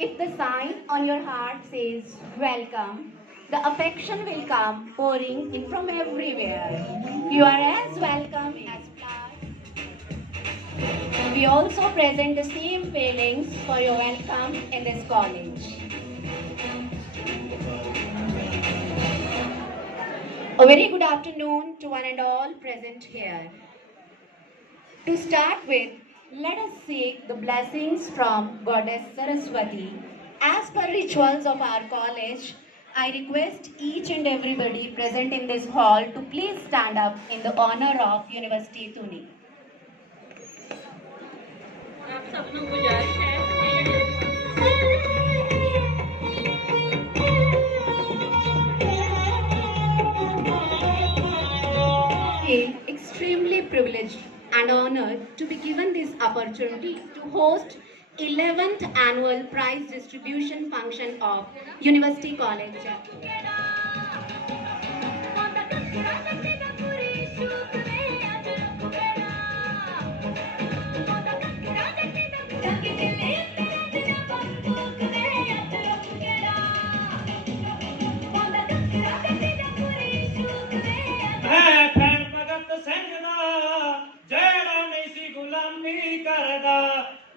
If the sign on your heart says welcome, the affection will come pouring in from everywhere. You are as welcome as flowers. We also present the same feelings for your welcome in this college. A very good afternoon to one and all present here. To start with, let us seek the blessings from Goddess Saraswati. As per rituals of our college, I request each and everybody present in this hall to please stand up in the honor of University Tuni. आप सबको गुजारिश है Extremely privileged and honored to be given this opportunity to host 11th annual prize distribution function of University College.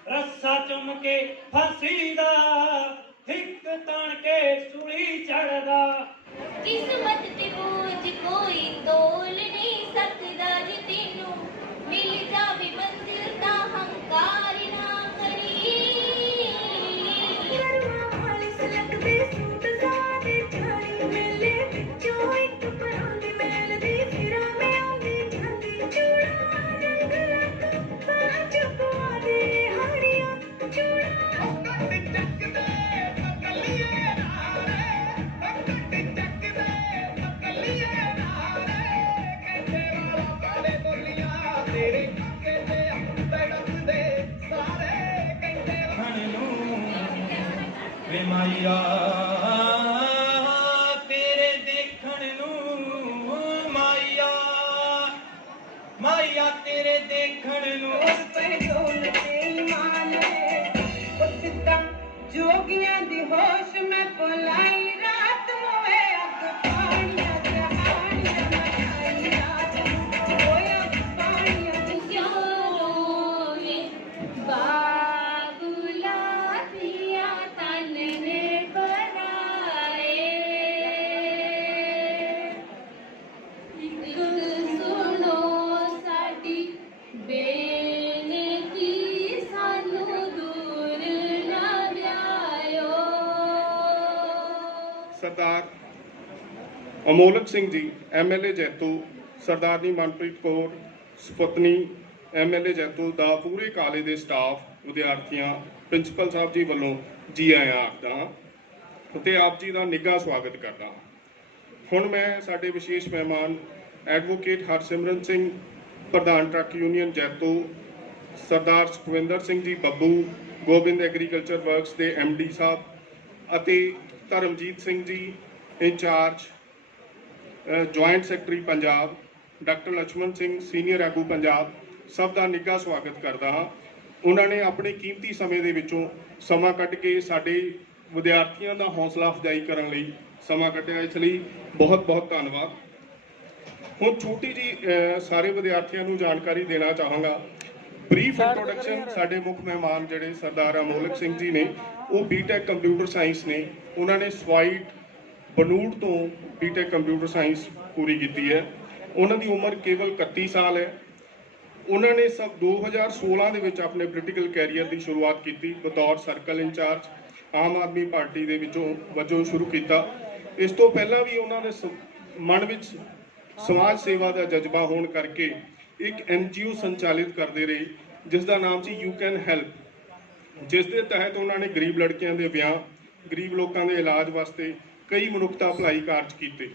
रस्सा चुम के फांसी दा हिक तन के सूली चढ़दा किस्मत ते बोझ कोई तोल नहीं सकदा जे तेनू मिल जावे मंजिल दा हंकार ना करी मालिस लगदे सूट सादे छाड़ी मेले विचों इक परांदी मेल दी फिरां मैं आंदी जांदी चूड़ा रंग रंग पांच पादे हरियां चूड़ा माइया तेरे देखण नूं माइया माइया तेरे देखण नूं जोगियां दी होश में बुलाई रात मोए अग पानिया ते हानिया मचाई रात मोए अग पानिया ते रोवे बाबुला दिया तन ने बनाए एक सुनो साडी बेनती सानू दूर ना जायो सरदार अमोलक सिंह जी MLA जैतू सरदारनी मनप्रीत कौर सुपत्नी MLA जैतू ਦਾ ਪੂਰੇ ਕਾਲਜ ਦੇ ਸਟਾਫ ਵਿਦਿਆਰਥੀਆਂ ਪ੍ਰਿੰਸੀਪਲ ਸਾਹਿਬ ਜੀ ਵੱਲੋਂ ਜੀ ਆਇਆਂ ਆਖਦਾ ਹਾਂ ਤੇ ਆਪ ਜੀ ਦਾ ਨਿੱਘਾ ਸਵਾਗਤ ਕਰਦਾ ਹਾਂ। ਹੁਣ ਮੈਂ ਸਾਡੇ ਵਿਸ਼ੇਸ਼ ਮਹਿਮਾਨ ਐਡਵੋਕੇਟ ਹਰਸਿਮਰਨ ਸਿੰਘ ਪ੍ਰਧਾਨ truck union Jaito Sardar Sukhwinder Singh ji Babbu Gobind agriculture works ਦੇ MD ਸਾਹਿਬ ਅਤੇ Dharamjit Singh ji incharge joint secretary Punjab doctor Lakshman Singh senior ਆਗੂ ਪੰਜਾਬ ਸਭ ਦਾ ਨਿੱਘਾ ਸਵਾਗਤ ਕਰਦਾ ਹਾਂ। ਉਹਨਾਂ ਨੇ ਆਪਣੇ ਕੀਮਤੀ ਸਮੇਂ ਦੇ ਵਿੱਚੋਂ ਸਮਾਂ ਕੱਢ ਕੇ ਸਾਡੇ ਵਿਦਿਆਰਥੀਆਂ ਦਾ ਹੌਸਲਾ ਅਫਜ਼ਾਈ ਕਰਨ ਲਈ ਸਮਾਂ ਕੱਢਿਆ, ਇਸ ਲਈ ਬਹੁਤ ਬਹੁਤ ਧੰਨਵਾਦ। ਹੁਣ ਛੋਟੀ ਜੀ ਸਾਰੇ ਵਿਦਿਆਰਥੀਆਂ ਨੂੰ ਜਾਣਕਾਰੀ ਦੇਣਾ ਚਾਹਾਂਗਾ। ਬਰੀਫ ਇੰਟਰੋਡਕਸ਼ਨ ਸਾਡੇ ਮੁੱਖ ਮਹਿਮਾਨ ਜਿਹੜੇ ਸਰਦਾਰ ਅਮੋਲਕ ਸਿੰਘ ਜੀ ਨੇ, ਉਹ ਬੀਟੈਕ ਕੰਪਿਊਟਰ ਸਾਇੰਸ ਨੇ। ਉਹਨਾਂ ਨੇ ਸਵਾਈਟ ਬਨੂੜ ਤੋਂ ਬੀਟੈਕ ਕੰਪਿਊਟਰ ਸਾਇੰਸ ਪੂਰੀ ਕੀਤੀ ਹੈ। ਉਹਨਾਂ ਦੀ ਉਮਰ ਕੇਵਲ 31 ਸਾਲ ਹੈ। ਉਹਨਾਂ ਨੇ 2016 ਦੇ ਵਿੱਚ ਆਪਣੇ ਪੋਲੀਟੀਕਲ ਕੈਰੀਅਰ ਦੀ ਸ਼ੁਰੂਆਤ ਕੀਤੀ ਬਤੌਰ ਸਰਕਲ ਇੰਚਾਰਜ ਆਮ ਆਦਮੀ ਪਾਰਟੀ ਦੇ ਵਜੋਂ ਸ਼ੁਰੂ ਕੀਤਾ। ਇਸ ਤੋਂ ਪਹਿਲਾਂ ਵੀ ਉਹਨਾਂ ਦੇ ਮਨ ਵਿੱਚ ਸਮਾਜ ਸੇਵਾ ਦਾ ਜਜ਼ਬਾ ਹੋਣ ਕਰਕੇ ਇੱਕ NGO ਸੰਚਾਲਿਤ ਕਰਦੇ ਰਹੇ ਜਿਸ ਦਾ ਨਾਮ ਸੀ ਯੂ ਕੈਨ ਹੈਲਪ, ਜਿਸ ਦੇ ਤਹਿਤ ਉਹਨਾਂ ਨੇ ਗਰੀਬ ਲੜਕੀਆਂ ਦੇ ਵਿਆਹ, ਗਰੀਬ ਲੋਕਾਂ ਦੇ ਇਲਾਜ ਵਾਸਤੇ ਕਈ ਮਨੁੱਖਤਾ ਭਲਾਈ ਕਾਰਜ ਕੀਤੇ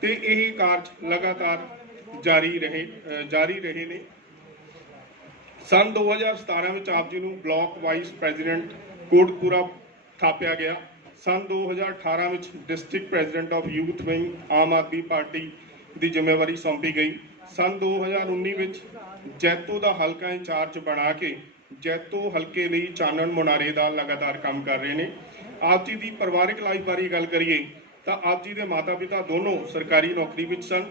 ਤੇ ਇਹ ਕਾਰਜ ਲਗਾਤਾਰ ਜਾਰੀ ਰਹੇ ਨੇ। ਸੰਨ 2017 ਵਿੱਚ ਆਪ ਜੀ ਨੂੰ ਬਲਾਕ ਵਾਈਸ ਪ੍ਰੈਜ਼ੀਡੈਂਟ ਕੋਟਕਪੂਰਾ ਥਾਪਿਆ ਗਿਆ। ਸੰਨ 2018 ਵਿੱਚ district president of youth wing Aam Aadmi ਪਾਰਟੀ ਦੀ ਜ਼ਿੰਮੇਵਾਰੀ ਸੌਂਪੀ ਗਈ। ਸੰਨ 2019 ਵਿੱਚ ਜੈਤੋ ਦਾ ਹਲਕਾ ਇੰਚਾਰਜ ਬਣਾ ਕੇ ਜੈਤੋ ਹਲਕੇ ਲਈ ਚਾਨਣ ਮੁਨਾਰੇ ਦਾ ਲਗਾਤਾਰ ਕੰਮ ਕਰ ਰਹੇ ਨੇ। ਆਪ ਜੀ ਦੀ ਪਰਿਵਾਰਕ ਲਾਈਫ ਬਾਰੇ ਗੱਲ ਕਰੀਏ ਤਾਂ ਆਪ ਜੀ ਦੇ ਮਾਤਾ-ਪਿਤਾ ਦੋਨੋਂ ਸਰਕਾਰੀ ਨੌਕਰੀ ਵਿੱਚ ਸਨ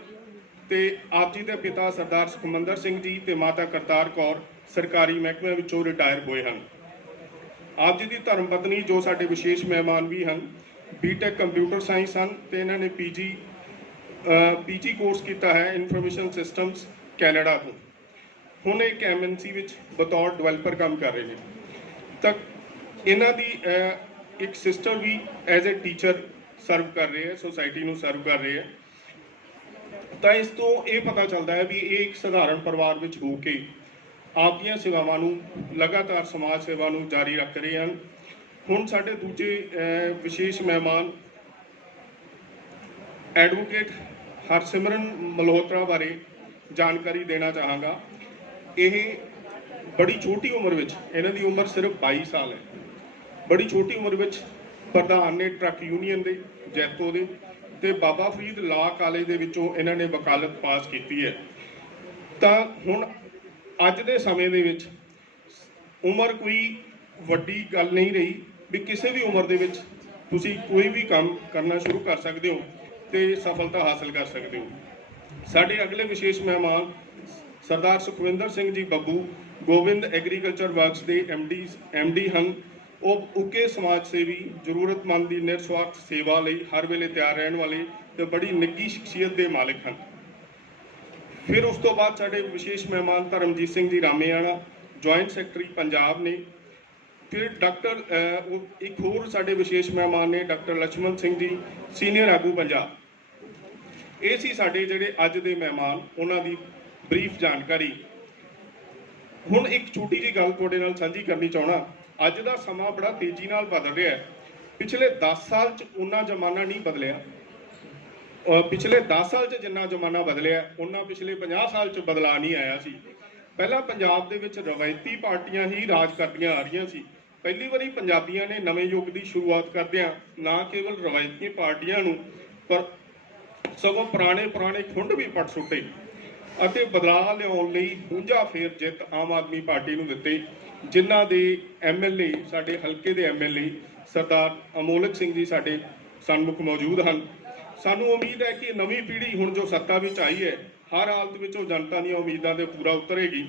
ਤੇ ਆਪ ਜੀ ਦੇ ਪਿਤਾ ਸਰਦਾਰ ਸੁਖਮੰਦਰ ਸਿੰਘ ਜੀ ਤੇ ਮਾਤਾ ਕਰਤਾਰ ਕੌਰ ਸਰਕਾਰੀ ਮਹਿਕਮੇ ਵਿੱਚੋਂ ਰਿਟਾਇਰ ਹੋਏ ਹਨ। ਆਪ ਜੀ ਦੀ ਧਰਮ ਪਤਨੀ ਜੋ ਸਾਡੇ ਵਿਸ਼ੇਸ਼ ਮਹਿਮਾਨ ਵੀ ਹਨ, ਬੀਟੈਕ ਕੰਪਿਊਟਰ ਸਾਇੰਸ ਹਨ ਤੇ ਇਹਨਾਂ ਨੇ ਪੀਜੀ ਕੋਰਸ ਕੀਤਾ ਹੈ ਇਨਫੋਰਮੇਸ਼ਨ ਸਿਸਟਮਸ ਕੈਨੇਡਾ ਤੋਂ। ਹੁਣ ਇੱਕ MNC ਵਿੱਚ ਬਤੌਰ ਡਿਵੈਲਪਰ ਕੰਮ ਕਰ ਰਹੇ ਨੇ। ਤਾਂ ਇਹਨਾਂ ਦੀ ਇੱਕ ਸਿਸਟਰ ਵੀ ਐਜ਼ ਅ ਟੀਚਰ ਸਰਵ ਕਰ ਰਹੇ ਹੈ, ਸੁਸਾਇਟੀ ਨੂੰ ਸਰਵ ਕਰ ਰਹੇ ਹੈ। ਤਾਂ ਇਸ ਤੋਂ ਇਹ ਪਤਾ ਚੱਲਦਾ ਹੈ ਵੀ ਇਹ ਇੱਕ ਸਧਾਰਨ ਪਰਿਵਾਰ ਵਿੱਚ ਹੋ ਕੇ ਆਪ ਦੀਆਂ ਸੇਵਾਵਾਂ ਨੂੰ ਲਗਾਤਾਰ ਸਮਾਜ ਸੇਵਾ ਨੂੰ ਜਾਰੀ ਰੱਖ ਰਹੇ ਹਨ। ਹੁਣ ਸਾਡੇ ਦੂਜੇ ਵਿਸ਼ੇਸ਼ ਮਹਿਮਾਨ ਐਡਵੋਕੇਟ ਹਰਸਿਮਰਨ ਮਲਹੋਤਰਾ ਬਾਰੇ ਜਾਣਕਾਰੀ ਦੇਣਾ ਚਾਹਾਂਗਾ। ਇਹ ਬੜੀ ਛੋਟੀ ਉਮਰ ਵਿੱਚ, ਇਹਨਾਂ ਦੀ ਉਮਰ ਸਿਰਫ 22 ਸਾਲ ਹੈ, ਬੜੀ ਛੋਟੀ ਉਮਰ ਵਿੱਚ ਪ੍ਰਧਾਨ ਨੇ ਟਰੱਕ ਯੂਨੀਅਨ ਦੇ ਜੈਤੋ ਦੇ ਤੇ ਬਾਬਾ ਫਰੀਦ ਲਾਅ ਕਾਲਜ ਦੇ ਵਿੱਚੋਂ ਇਹਨਾਂ ਨੇ ਵਕਾਲਤ ਪਾਸ ਕੀਤੀ ਹੈ। ਤਾਂ ਹੁਣ ਅੱਜ ਦੇ ਸਮੇਂ ਦੇ ਵਿੱਚ ਉਮਰ ਕੋਈ ਵੱਡੀ ਗੱਲ ਨਹੀਂ ਰਹੀ ਵੀ ਕਿਸੇ ਵੀ ਉਮਰ ਦੇ ਵਿੱਚ ਤੁਸੀਂ ਕੋਈ ਵੀ ਕੰਮ ਕਰਨਾ ਸ਼ੁਰੂ ਕਰ ਸਕਦੇ ਹੋ ਤੇ ਸਫਲਤਾ ਹਾਸਲ ਕਰ ਸਕਦੇ ਹੋ। ਸਾਡੇ ਅਗਲੇ ਵਿਸ਼ੇਸ਼ ਮਹਿਮਾਨ ਸਰਦਾਰ ਸੁਖਵਿੰਦਰ ਸਿੰਘ ਜੀ ਬੱਬੂ ਗੋਬਿੰਦ ਐਗਰੀਕਲਚਰ ਵਰਕਸ ਦੇ MD ਹਨ। ਉਹ ਉੱਘੇ ਸਮਾਜ ਸੇਵੀ, ਜ਼ਰੂਰਤਮੰਦ ਦੀ ਨਿਰਸਵਾਰਥ ਸੇਵਾ ਲਈ ਹਰ ਵੇਲੇ ਤਿਆਰ ਰਹਿਣ ਵਾਲੇ ਤੇ ਬੜੀ ਨਿੱਘੀ ਸ਼ਖਸੀਅਤ ਦੇ ਮਾਲਕ ਹਨ। ਫਿਰ ਉਸ ਤੋਂ ਬਾਅਦ ਸਾਡੇ ਵਿਸ਼ੇਸ਼ ਮਹਿਮਾਨ ਧਰਮਜੀਤ ਸਿੰਘ ਜੀ ਰਾਮੇਆਣਾ, ਜੁਆਇੰਟ ਸੈਕਟਰੀ ਪੰਜਾਬ ਨੇ। ਫਿਰ ਇੱਕ ਹੋਰ ਸਾਡੇ ਵਿਸ਼ੇਸ਼ ਮਹਿਮਾਨ ਨੇ ਡਾਕਟਰ ਲਛਮਣ ਸਿੰਘ ਜੀ, ਸੀਨੀਅਰ ਆਗੂ ਪੰਜਾਬ। ਇਹ ਸੀ ਸਾਡੇ ਜਿਹੜੇ ਅੱਜ ਦੇ ਮਹਿਮਾਨ, ਉਹਨਾਂ ਦੀ ਬਰੀਫ ਜਾਣਕਾਰੀ। ਹੁਣ ਇੱਕ ਛੋਟੀ ਜਿਹੀ ਗੱਲ ਤੁਹਾਡੇ ਨਾਲ ਸਾਂਝੀ ਕਰਨੀ ਚਾਹਣਾ। ਅੱਜ ਦਾ ਸਮਾਂ ਬੜਾ ਤੇਜ਼ੀ ਨਾਲ ਬਦਲ ਰਿਹਾ ਹੈ। ਪਿਛਲੇ 10 ਸਾਲ 'ਚ ਉਨਾ ਜ਼ਮਾਨਾ ਨਹੀਂ ਬਦਲਿਆ। ਪਿਛਲੇ 10 ਸਾਲ 'ਚ ਜਿੰਨਾ ਜ਼ਮਾਨਾ ਬਦਲਿਆ ਉਹਨਾਂ ਪਿਛਲੇ 50 ਸਾਲ 'ਚ ਬਦਲਾਅ ਨਹੀਂ ਆਇਆ ਸੀ। ਪਹਿਲਾਂ ਪੰਜਾਬ ਦੇ ਵਿੱਚ ਰਵਾਇਤੀ ਪਾਰਟੀਆਂ ਹੀ ਰਾਜ ਕਰਦੀਆਂ ਆ ਰਹੀਆਂ ਸੀ। ਪਹਿਲੀ ਵਾਰੀ ਪੰਜਾਬੀਆਂ ਨੇ ਨਵੇਂ ਯੁੱਗ ਦੀ ਸ਼ੁਰੂਆਤ ਕਰਦਿਆਂ ਨਾ ਕੇਵਲ ਰਵਾਇਤੀ ਪਾਰਟੀਆਂ ਨੂੰ ਪਰ ਸਗੋਂ ਪੁਰਾਣੇ ਖੁੰਡ ਵੀ ਪੱਟ ਸੁੱਟੇ ਅਤੇ ਬਦਲਾਅ ਲਿਆਉਣ ਲਈ ਹੁੰਝਾ ਫੇਰ ਜਿੱਤ ਆਮ ਆਦਮੀ ਪਾਰਟੀ ਨੂੰ ਦਿੱਤੇ, ਜਿਨ੍ਹਾਂ ਦੇ MLA ਸਾਡੇ ਹਲਕੇ ਦੇ MLA ਸਰਦਾਰ ਅਮੋਲਕ ਸਿੰਘ ਜੀ ਸਾਡੇ ਸਨਮੁਖ ਮੌਜੂਦ ਹਨ। ਸਾਨੂੰ ਉਮੀਦ ਹੈ ਕਿ ਨਵੀਂ ਪੀੜ੍ਹੀ ਹੁਣ ਜੋ ਸੱਤਾ ਵਿੱਚ ਆਈ ਹੈ ਹਰ ਹਾਲਤ ਵਿੱਚ ਉਹ ਜਨਤਾ ਦੀਆਂ ਉਮੀਦਾਂ ਤੇ ਪੂਰਾ ਉਤਰੇਗੀ।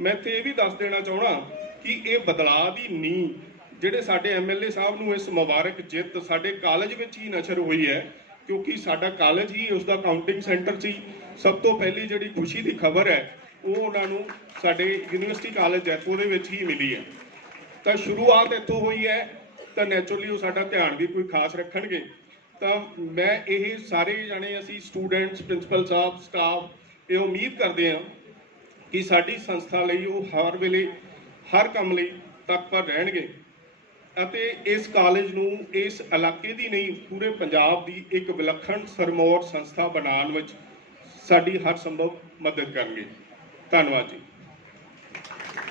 ਮੈਂ ਇੱਥੇ ਇਹ ਵੀ ਦੱਸ ਦੇਣਾ ਚਾਹਣਾ ਕਿ ਇਹ ਬਦਲਾਅ ਦੀ ਨੀਂਹ ਜਿਹੜੇ ਸਾਡੇ MLA ਸਾਹਿਬ ਨੂੰ ਇਸ ਮੁਬਾਰਕ ਜਿੱਤ ਸਾਡੇ ਕਾਲਜ ਵਿੱਚ ਹੀ ਨਸ਼ਰ ਹੋਈ ਹੈ, ਕਿਉਂਕਿ ਸਾਡਾ ਕਾਲਜ ਹੀ ਉਸ ਦਾ ਕਾਊਂਟਿੰਗ ਸੈਂਟਰ ਸੀ। ਸਭ ਤੋਂ ਪਹਿਲੀ ਜਿਹੜੀ ਖੁਸ਼ੀ ਦੀ ਖਬਰ ਹੈ ਉਹ ਉਹਨਾਂ ਨੂੰ ਸਾਡੇ ਯੂਨੀਵਰਸਿਟੀ ਕਾਲਜ ਜੈਤੋ ਦੇ ਵਿੱਚ ਹੀ ਮਿਲੀ ਹੈ। ਤਾਂ ਸ਼ੁਰੂਆਤ ਇੱਥੋਂ ਹੋਈ ਹੈ ਤਾਂ ਨੈਚੁਰਲੀ ਉਹ ਸਾਡਾ ਧਿਆਨ ਵੀ ਕੋਈ ਖਾਸ ਰੱਖਣਗੇ। ਤਾਂ ਮੈਂ ਇਹ ਸਾਰੇ ਜਾਣੇ ਅਸੀਂ ਸਟੂਡੈਂਟਸ, ਪ੍ਰਿੰਸੀਪਲ ਸਾਹਿਬ, ਸਟਾਫ ਇਹ ਉਮੀਦ ਕਰਦੇ ਹਾਂ ਕਿ ਸਾਡੀ ਸੰਸਥਾ ਲਈ ਉਹ ਹਰ ਵੇਲੇ ਹਰ ਕੰਮ ਲਈ ਤਤਪਰ ਰਹਿਣਗੇ ਅਤੇ ਇਸ ਕਾਲਜ ਨੂੰ ਇਸ ਇਲਾਕੇ ਦੀ ਨਹੀਂ ਪੂਰੇ ਪੰਜਾਬ ਦੀ ਇੱਕ ਵਿਲੱਖਣ ਸਰਮੌਰ ਸੰਸਥਾ ਬਣਾਉਣ ਵਿੱਚ ਸਾਡੀ ਹਰ ਸੰਭਵ ਮਦਦ ਕਰਨਗੇ। ਧੰਨਵਾਦ ਜੀ।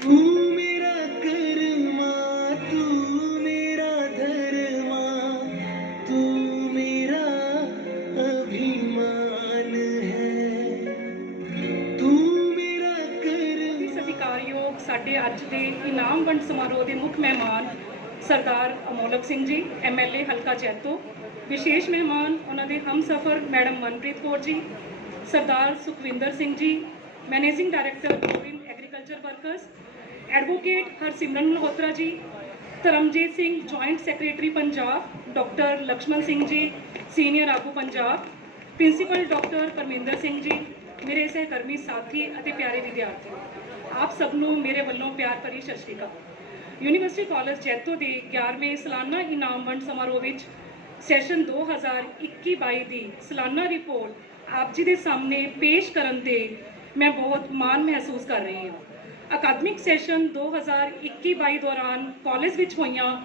ਤੂੰ ਮੇਰਾ ਕਰਮਾ, ਤੂੰ ਮੇਰਾ ਧਰਮਾ, ਤੂੰ ਮੇਰਾ ਅਭਿਮਾਨ ਹੈ, ਤੂੰ ਮੇਰਾ ਕਰਮਾ। ਸਤਿਕਾਰਯੋਗ ਸਾਡੇ ਅੱਜ ਦੇ ਇਨਾਮ ਵੰਡ ਸਮਾਰੋਹ ਦੇ ਮੁੱਖ ਮਹਿਮਾਨ ਸਰਦਾਰ ਅਮੋਲਕ ਸਿੰਘ ਜੀ, MLA ਹਲਕਾ ਜੈਤੋ। ਵਿਸ਼ੇਸ਼ ਮਹਿਮਾਨ ਉਹਨਾਂ ਦੇ ਹਮਸਫਰ ਮੈਡਮ ਮਨਪ੍ਰੀਤ ਕੌਰ ਜੀ, ਸਰਦਾਰ Sukhwinder Singh ji, managing director Gobind agriculture workers, advocate Harsimran Malhotra ji, Dharamjit Singh joint secretary Punjab, doctor Lakshman Singh ji senior ਆਗੂ ਪੰਜਾਬ, ਪ੍ਰਿੰਸੀਪਲ ਡਾਕਟਰ ਪਰਮਿੰਦਰ ਸਿੰਘ ਜੀ, ਮੇਰੇ ਸਹਿਕਰਮੀ ਸਾਥੀ ਅਤੇ ਪਿਆਰੇ ਵਿਦਿਆਰਥੀਓ, ਆਪ ਸਭ ਨੂੰ ਮੇਰੇ ਵੱਲੋਂ ਪਿਆਰ ਭਰੀ ਸਤਿ ਸ਼੍ਰੀ ਅਕਾਲ। ਯੂਨੀਵਰਸਿਟੀ ਕਾਲਜ ਜੈਤੋ ਦੇ 11ਵੇਂ ਸਾਲਾਨਾ ਇਨਾਮ ਵੰਡ ਸਮਾਰੋਹ ਵਿੱਚ ਸੈਸ਼ਨ 2021-22 ਦੀ ਸਾਲਾਨਾ ਰਿਪੋਰਟ ਆਪ ਜੀ ਦੇ ਸਾਹਮਣੇ ਪੇਸ਼ ਕਰਨ ਤੇ ਮੈਂ ਬਹੁਤ ਮਾਣ ਮਹਿਸੂਸ ਕਰ ਰਹੀ ਹਾਂ। ਅਕਾਦਮਿਕ ਸੈਸ਼ਨ 2021-22 ਦੌਰਾਨ ਕਾਲਜ ਵਿੱਚ ਹੋਈਆਂ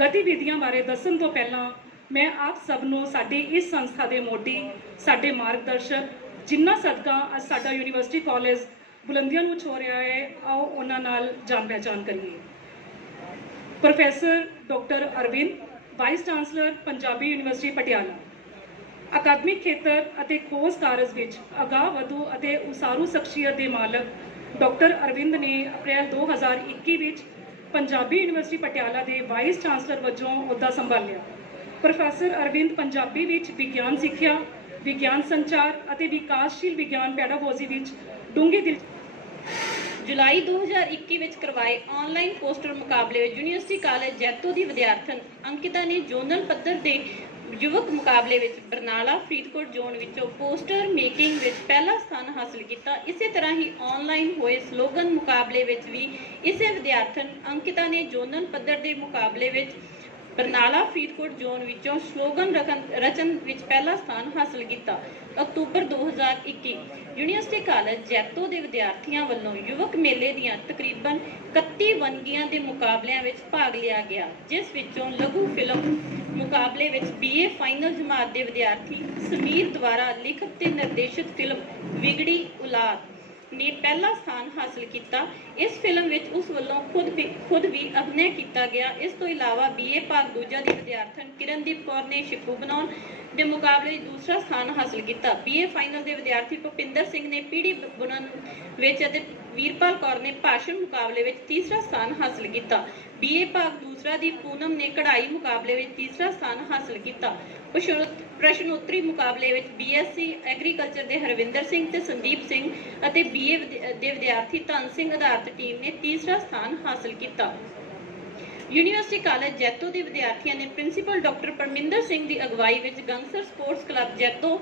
ਗਤੀਵਿਧੀਆਂ ਬਾਰੇ ਦੱਸਣ ਤੋਂ ਪਹਿਲਾਂ ਮੈਂ ਆਪ ਸਭ ਨੂੰ ਸਾਡੀ ਇਸ ਸੰਸਥਾ ਦੇ ਮੋਢੀ, ਸਾਡੇ ਮਾਰਗਦਰਸ਼ਕ, ਜਿਨ੍ਹਾਂ ਸਦਕਾ ਅੱਜ ਸਾਡਾ ਯੂਨੀਵਰਸਿਟੀ ਕਾਲਜ ਬੁਲੰਦੀਆਂ ਨੂੰ ਛੋ ਰਿਹਾ ਹੈ, ਆਓ ਉਹਨਾਂ ਨਾਲ ਜਾਣ ਪਹਿਚਾਣ ਕਰੀਏ। Professor doctor Arvind, vice chancellor Punjabi ਯੂਨੀਵਰਸਿਟੀ ਪਟਿਆਲਾ। ਅਕਾਦਮਿਕ ਖੇਤਰ ਅਤੇ ਖੋਜ ਕਾਰਜ ਵਿੱਚ ਅਗਾਂਹ ਵਧੂ ਅਤੇ ਉਸਾਰੂ ਸ਼ਖਸੀਅਤ ਦੇ ਮਾਲਕ ਡਾਕਟਰ ਅਰਵਿੰਦ ਨੇ ਅਪ੍ਰੈਲ 2021 ਵਿੱਚ ਪੰਜਾਬੀ ਯੂਨੀਵਰਸਿਟੀ ਪਟਿਆਲਾ ਦੇ ਵਾਈਸ ਚਾਂਸਲਰ ਵਜੋਂ ਅਹੁਦਾ ਸੰਭਾਲਿਆ। ਪ੍ਰੋਫੈਸਰ ਅਰਵਿੰਦ ਪੰਜਾਬੀ ਵਿੱਚ ਵਿਗਿਆਨ ਸਿੱਖਿਆ, ਵਿਗਿਆਨ ਸੰਚਾਰ ਅਤੇ ਵਿਕਾਸਸ਼ੀਲ ਵਿਗਿਆਨ ਪੈਡਾਗੋਜੀ ਵਿੱਚ ਡੂੰਘੀ ਜੁਲਾਈ 2021 ਵਿੱਚ ਕਰਵਾਏ ਆਨਲਾਈਨ ਪੋਸਟਰ ਮੁਕਾਬਲੇ ਵਿੱਚ ਯੂਨੀਵਰਸਿਟੀ ਕਾਲਜ ਜੈਤੋ ਦੀ ਵਿਦਿਆਰਥਣ ਅੰਕਿਤਾ ਨੇ ਜ਼ੋਨਲ ਪੱਧਰ ਦੇ ਯੁਵਕ ਮੁਕਾਬਲੇ ਵਿੱਚ ਬਰਨਾਲਾ ਫਰੀਦਕੋਟ ਜ਼ੋਨ ਵਿੱਚੋਂ ਪੋਸਟਰ ਮੇਕਿੰਗ ਵਿੱਚ ਪਹਿਲਾ ਸਥਾਨ ਹਾਸਲ ਕੀਤਾ। ਇਸੇ ਤਰ੍ਹਾਂ ਹੀ ਆਨਲਾਈਨ ਹੋਏ ਸਲੋਗਨ ਮੁਕਾਬਲੇ ਵਿੱਚ ਵੀ ਇਸੇ ਵਿਦਿਆਰਥਣ ਅੰਕਿਤਾ ਨੇ ਜ਼ੋਨਲ ਪੱਧਰ ਦੇ ਮੁਕਾਬਲੇ ਵਿੱਚ ਬਰਨਾਲਾ ਫਰੀਦਕੋਟ ਜ਼ੋਨ ਵਿੱਚੋਂ ਸਲੋਗਨ ਰਚਨ ਵਿੱਚ ਪਹਿਲਾ ਸਥਾਨ ਹਾਸਲ ਕੀਤਾ। ਅਕਤੂਬਰ 2021 ਯੂਨੀਵਰਸਿਟੀ ਕਾਲਜ ਜੈਤੋ ਦੇ ਵਿਦਿਆਰਥੀਆਂ ਵੱਲੋਂ ਯੁਵਕ ਮੇਲੇ ਦੀਆਂ ਤਕਰੀਬਨ 31 ਵੰਨਗੀਆਂ ਦੇ ਮੁਕਾਬਲਿਆਂ ਵਿੱਚ ਭਾਗ ਲਿਆ ਗਿਆ, ਜਿਸ ਵਿੱਚੋਂ ਲਘੂ ਫਿਲਮ ਮੁਕਾਬਲੇ ਵਿੱਚ BA ਫਾਈਨਲ ਜਮਾਤ ਦੇ ਵਿਦਿਆਰਥੀ ਸਮੀਰ ਦੁਆਰਾ ਲਿਖਤ ਤੇ ਨਿਰਦੇਸ਼ਿਤ ਫਿਲਮ ਵਿਗੜੀ ਔਲਾਦ ਨੇ ਪਹਿਲਾ ਸਥਾਨ ਹਾਸਲ ਕੀਤਾ। ਇਸ ਫਿਲਮ ਵਿੱਚ ਉਸ ਵੱਲੋਂ ਖੁਦ ਵੀ ਅਭਿਨੈ ਕੀਤਾ ਗਿਆ। ਇਸ ਤੋਂ ਇਲਾਵਾ BA ਭਾਗ ਦੂਜਾ ਦੀ ਵਿਦਿਆਰਥਣ ਕਿਰਨਦੀਪ ਕੌਰ ਨੇ ਸ਼ਿਪੂ ਬਣਾਉਣ ਦੇ ਮੁਕਾਬਲੇ ਵਿੱਚ ਦੂਸਰਾ ਸਥਾਨ ਹਾਸਲ ਕੀਤਾ। BA ਫਾਈਨਲ ਦੇ ਵਿਦਿਆਰਥੀ ਭੁਪਿੰਦਰ ਸਿੰਘ ਨੇ ਪੀੜੀ ਬੁਣਨ ਵਿੱਚ ਅਤੇ ਵੀਰਪਾਲ ਕੌਰ ਨੇ ਭਾਸ਼ਣ ਮੁਕਾਬਲੇ ਵਿੱਚ ਤੀਸਰਾ ਸਥਾਨ ਹਾਸਲ ਕੀਤਾ। BA ਭਾਗ ਦੂਸਰਾ ਦੀ ਪੂਨਮ ਨੇ ਕਢਾਈ ਮੁਕਾਬਲੇ ਵਿੱਚ ਤੀਸਰਾ ਸਥਾਨ ਹਾਸਲ ਕੀਤਾ। ਪ੍ਰਸ਼ਨੋਤਰੀ ਮੁਕਾਬਲੇ ਵਿੱਚ BSc ਐਗਰੀਕਲਚਰ ਦੇ ਹਰਵਿੰਦਰ ਸਿੰਘ ਤੇ ਸੰਦੀਪ ਸਿੰਘ ਅਤੇ BA ਦੇ ਵਿਦਿਆਰਥੀ ਧਨ ਸਿੰਘ ਆਧਾਰਿਤ ਟੀਮ ਨੇ ਤੀਸਰਾ ਸਥਾਨ ਹਾਸਲ ਕੀਤਾ। ਯੂਨੀਵਰਸਿਟੀ ਕਾਲਜ ਜੈਤੋ ਦੇ ਵਿਦਿਆਰਥੀਆਂ ਨੇ ਪ੍ਰਿੰਸੀਪਲ ਡਾਕਟਰ ਪਰਮਿੰਦਰ ਸਿੰਘ ਦੀ ਅਗਵਾਈ ਵਿੱਚ ਗੰਗਸਰ ਸਪੋਰਟਸ ਕਲੱਬ ਜੈਤੋ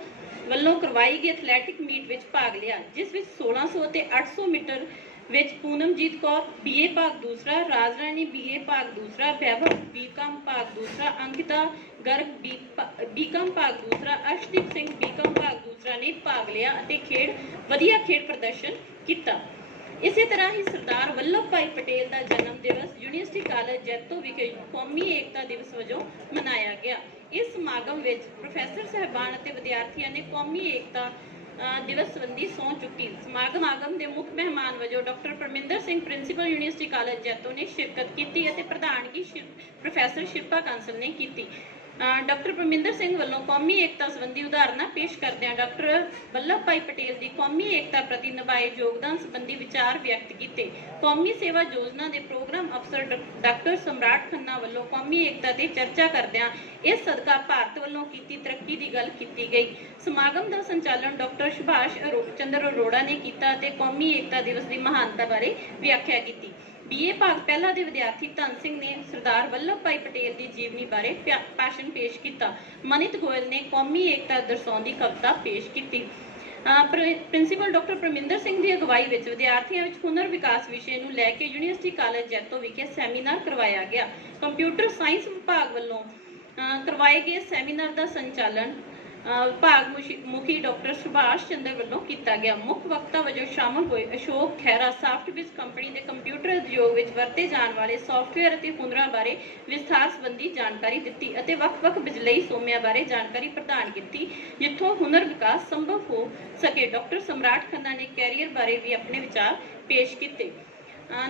ਵੱਲੋਂ ਕਰਵਾਈ ਗਈ ਐਥਲੈਟਿਕ ਮੀਟ ਵਿੱਚ ਭਾਗ ਲਿਆ, ਜਿਸ ਵਿੱਚ 1600 ਅਤੇ 800 ਮੀਟਰ ਵਿੱਚ ਪੂਨਮਜੀਤ ਕੌਰ BA ਭਾਗ ਦੂਸਰਾ, ਰਾਜਰਾਣੀ BA ਭਾਗ ਦੂਸਰਾ, ਵੈਭਵ BCom ਭਾਗ ਦੂਸਰਾ, ਅੰਕਿਤਾ ਗਰਗ BCom ਭਾਗ ਦੂਸਰਾ, ਅਰਸ਼ਦੀਪ ਸਿੰਘ BCom ਭਾਗ ਦੂਸਰਾ ਨੇ ਭਾਗ ਲਿਆ ਅਤੇ ਵਧੀਆ ਖੇਡ ਪ੍ਰਦਰਸ਼ਨ ਕੀਤਾ। ਇਸੇ ਤਰ੍ਹਾਂ ਹੀ ਸਰਦਾਰ ਵੱਲਭ ਭਾਈ ਪਟੇਲ ਦਾ ਜਨਮ ਦਿਵਸ ਯੂਨੀਵਰਸਿਟੀ ਕਾਲਜ ਜੈਤੋ ਵਿਖੇ ਕੌਮੀ ਏਕਤਾ ਦਿਵਸ ਵਜੋਂ ਮਨਾਇਆ ਗਿਆ। ਇਸ ਸਮਾਗਮ ਵਿੱਚ ਪ੍ਰੋਫੈਸਰ ਸਾਹਿਬਾਨ ਅਤੇ ਵਿਦਿਆਰਥੀਆਂ ਨੇ ਕੌਮੀ ਏਕਤਾ ਦਿਵਸ ਸੰਬੰਧੀ ਸਹੁੰ ਚੁੱਕੀ। ਸਮਾਗਮ ਦੇ ਮੁੱਖ ਮਹਿਮਾਨ ਵਜੋਂ ਡਾਕਟਰ Parminder Singh principal university college Jaito ਨੇ ਸ਼ਿਰਕਤ ਕੀਤੀ ਅਤੇ ਪ੍ਰਧਾਨਗੀ ਪ੍ਰੋਫੈਸਰ ਸ਼ਿਲਪਾ ਕਾਂਸਲ ਨੇ ਕੀਤੀ। ਡਾਕਟਰ ਪਰਮਿੰਦਰ ਸਿੰਘ ਵੱਲੋਂ ਕੌਮੀ ਏਕਤਾ ਸੰਬੰਧੀ ਉਦਾਹਰਨਾਂ ਪੇਸ਼ ਕਰਦਿਆਂ ਡਾਕਟਰ ਵੱਲਭ ਭਾਈ ਪਟੇਲ ਦੀ ਕੌਮੀ ਏਕਤਾ ਪ੍ਰਤੀ ਨਿਭਾਏ ਯੋਗਦਾਨ ਸੰਬੰਧੀ ਵਿਚਾਰ ਵਿਅਕਤ ਕੀਤੇ। ਕੌਮੀ ਸੇਵਾ ਯੋਜਨਾ ਦੇ ਪ੍ਰੋਗਰਾਮ ਅਫਸਰ ਡਾਕਟਰ ਸਮਰਾਟ ਖੰਨਾ ਵੱਲੋਂ ਕੌਮੀ ਏਕਤਾ ਤੇ ਚਰਚਾ ਕਰਦਿਆਂ ਇਸ ਸਦਕਾ ਭਾਰਤ ਵੱਲੋਂ ਕੀਤੀ ਤਰੱਕੀ ਦੀ ਗੱਲ ਕੀਤੀ ਗਈ। ਸਮਾਗਮ ਦਾ ਸੰਚਾਲਨ ਡਾਕਟਰ ਸੁਭਾਸ਼ ਚੰਦਰ ਅਰੋੜਾ ਨੇ ਕੀਤਾ ਅਤੇ ਕੌਮੀ ਏਕਤਾ ਦਿਵਸ ਦੀ ਮਹਾਨਤਾ ਬਾਰੇ ਵਿਆਖਿਆ ਕੀਤੀ। BA ਭਾਗ ਪਹਿਲਾ ਦੇ ਵਿਦਿਆਰਥੀ ਧਨ ਸਿੰਘ ਨੇ ਸਰਦਾਰ ਵੱਲਭ ਭਾਈ ਪਟੇਲ ਦੀ ਜੀਵਨੀ ਬਾਰੇ ਭਾਸ਼ਣ ਪੇਸ਼ ਕੀਤਾ। ਮਨਿਤ ਗੋਇਲ ਨੇ ਕੌਮੀ ਏਕਤਾ ਦਰਸਾਉਂਦੀ ਕਵਿਤਾ ਪੇਸ਼ ਕੀਤੀ। ਪ੍ਰਿੰਸੀਪਲ ਡਾਕਟਰ ਪਰਮਿੰਦਰ ਸਿੰਘ ਦੀ ਅਗਵਾਈ ਵਿੱਚ ਵਿਦਿਆਰਥੀਆਂ ਵਿੱਚ ਹੁਨਰ ਵਿਕਾਸ ਵਿਸ਼ੇ ਨੂੰ ਲੈ ਕੇ ਯੂਨੀਵਰਸਿਟੀ ਕਾਲਜ ਜੈਤੋ ਵਿਖੇ ਸੈਮੀਨਾਰ ਕਰਵਾਇਆ ਗਿਆ। ਕੰਪਿਊਟਰ ਸਾਇੰਸ ਵਿਭਾਗ ਵੱਲੋਂ ਕਰਵਾਏ ਗਏ ਸੈਮੀਨਾਰ ਦਾ ਸੰਚਾਲਨ ਵਿਭਾਗ ਮੁਖੀ ਡਾਕਟਰ ਸੁਭਾਸ਼ ਚੰਦਰ ਵੱਲੋਂ ਕੀਤਾ ਗਿਆ। ਮੁੱਖ ਵਕਤਾ ਵਜੋਂ ਸ਼ਾਮਲ ਹੋਏ ਅਸ਼ੋਕ ਖਹਿਰਾ ਸਾਫਟਵਿਜ਼ ਕੰਪਨੀ ਦੇ ਕੰਪਿਊਟਰ ਉਦਯੋਗ ਵਿੱਚ ਵਰਤੇ ਜਾਣ ਵਾਲੇ ਸੌਫਟਵੇਅਰ ਅਤੇ ਹੁਨਰਾਂ ਬਾਰੇ ਵਿਸਥਾਰ ਸੰਬੰਧੀ ਜਾਣਕਾਰੀ ਦਿੱਤੀ ਅਤੇ ਵੱਖ-ਵੱਖ ਬਿਜਲਈ ਸੋਮਿਆਂ ਬਾਰੇ ਜਾਣਕਾਰੀ ਪ੍ਰਦਾਨ ਕੀਤੀ, ਜਿੱਥੋਂ ਹੁਨਰ ਵਿਕਾਸ ਸੰਭਵ ਹੋ ਸਕੇ। ਡਾਕਟਰ ਸਮਰਾਟ ਖੰਨਾ ਨੇ ਕੈਰੀਅਰ ਬਾਰੇ ਵੀ ਆਪਣੇ ਵਿਚਾਰ ਪੇਸ਼ ਕੀਤੇ।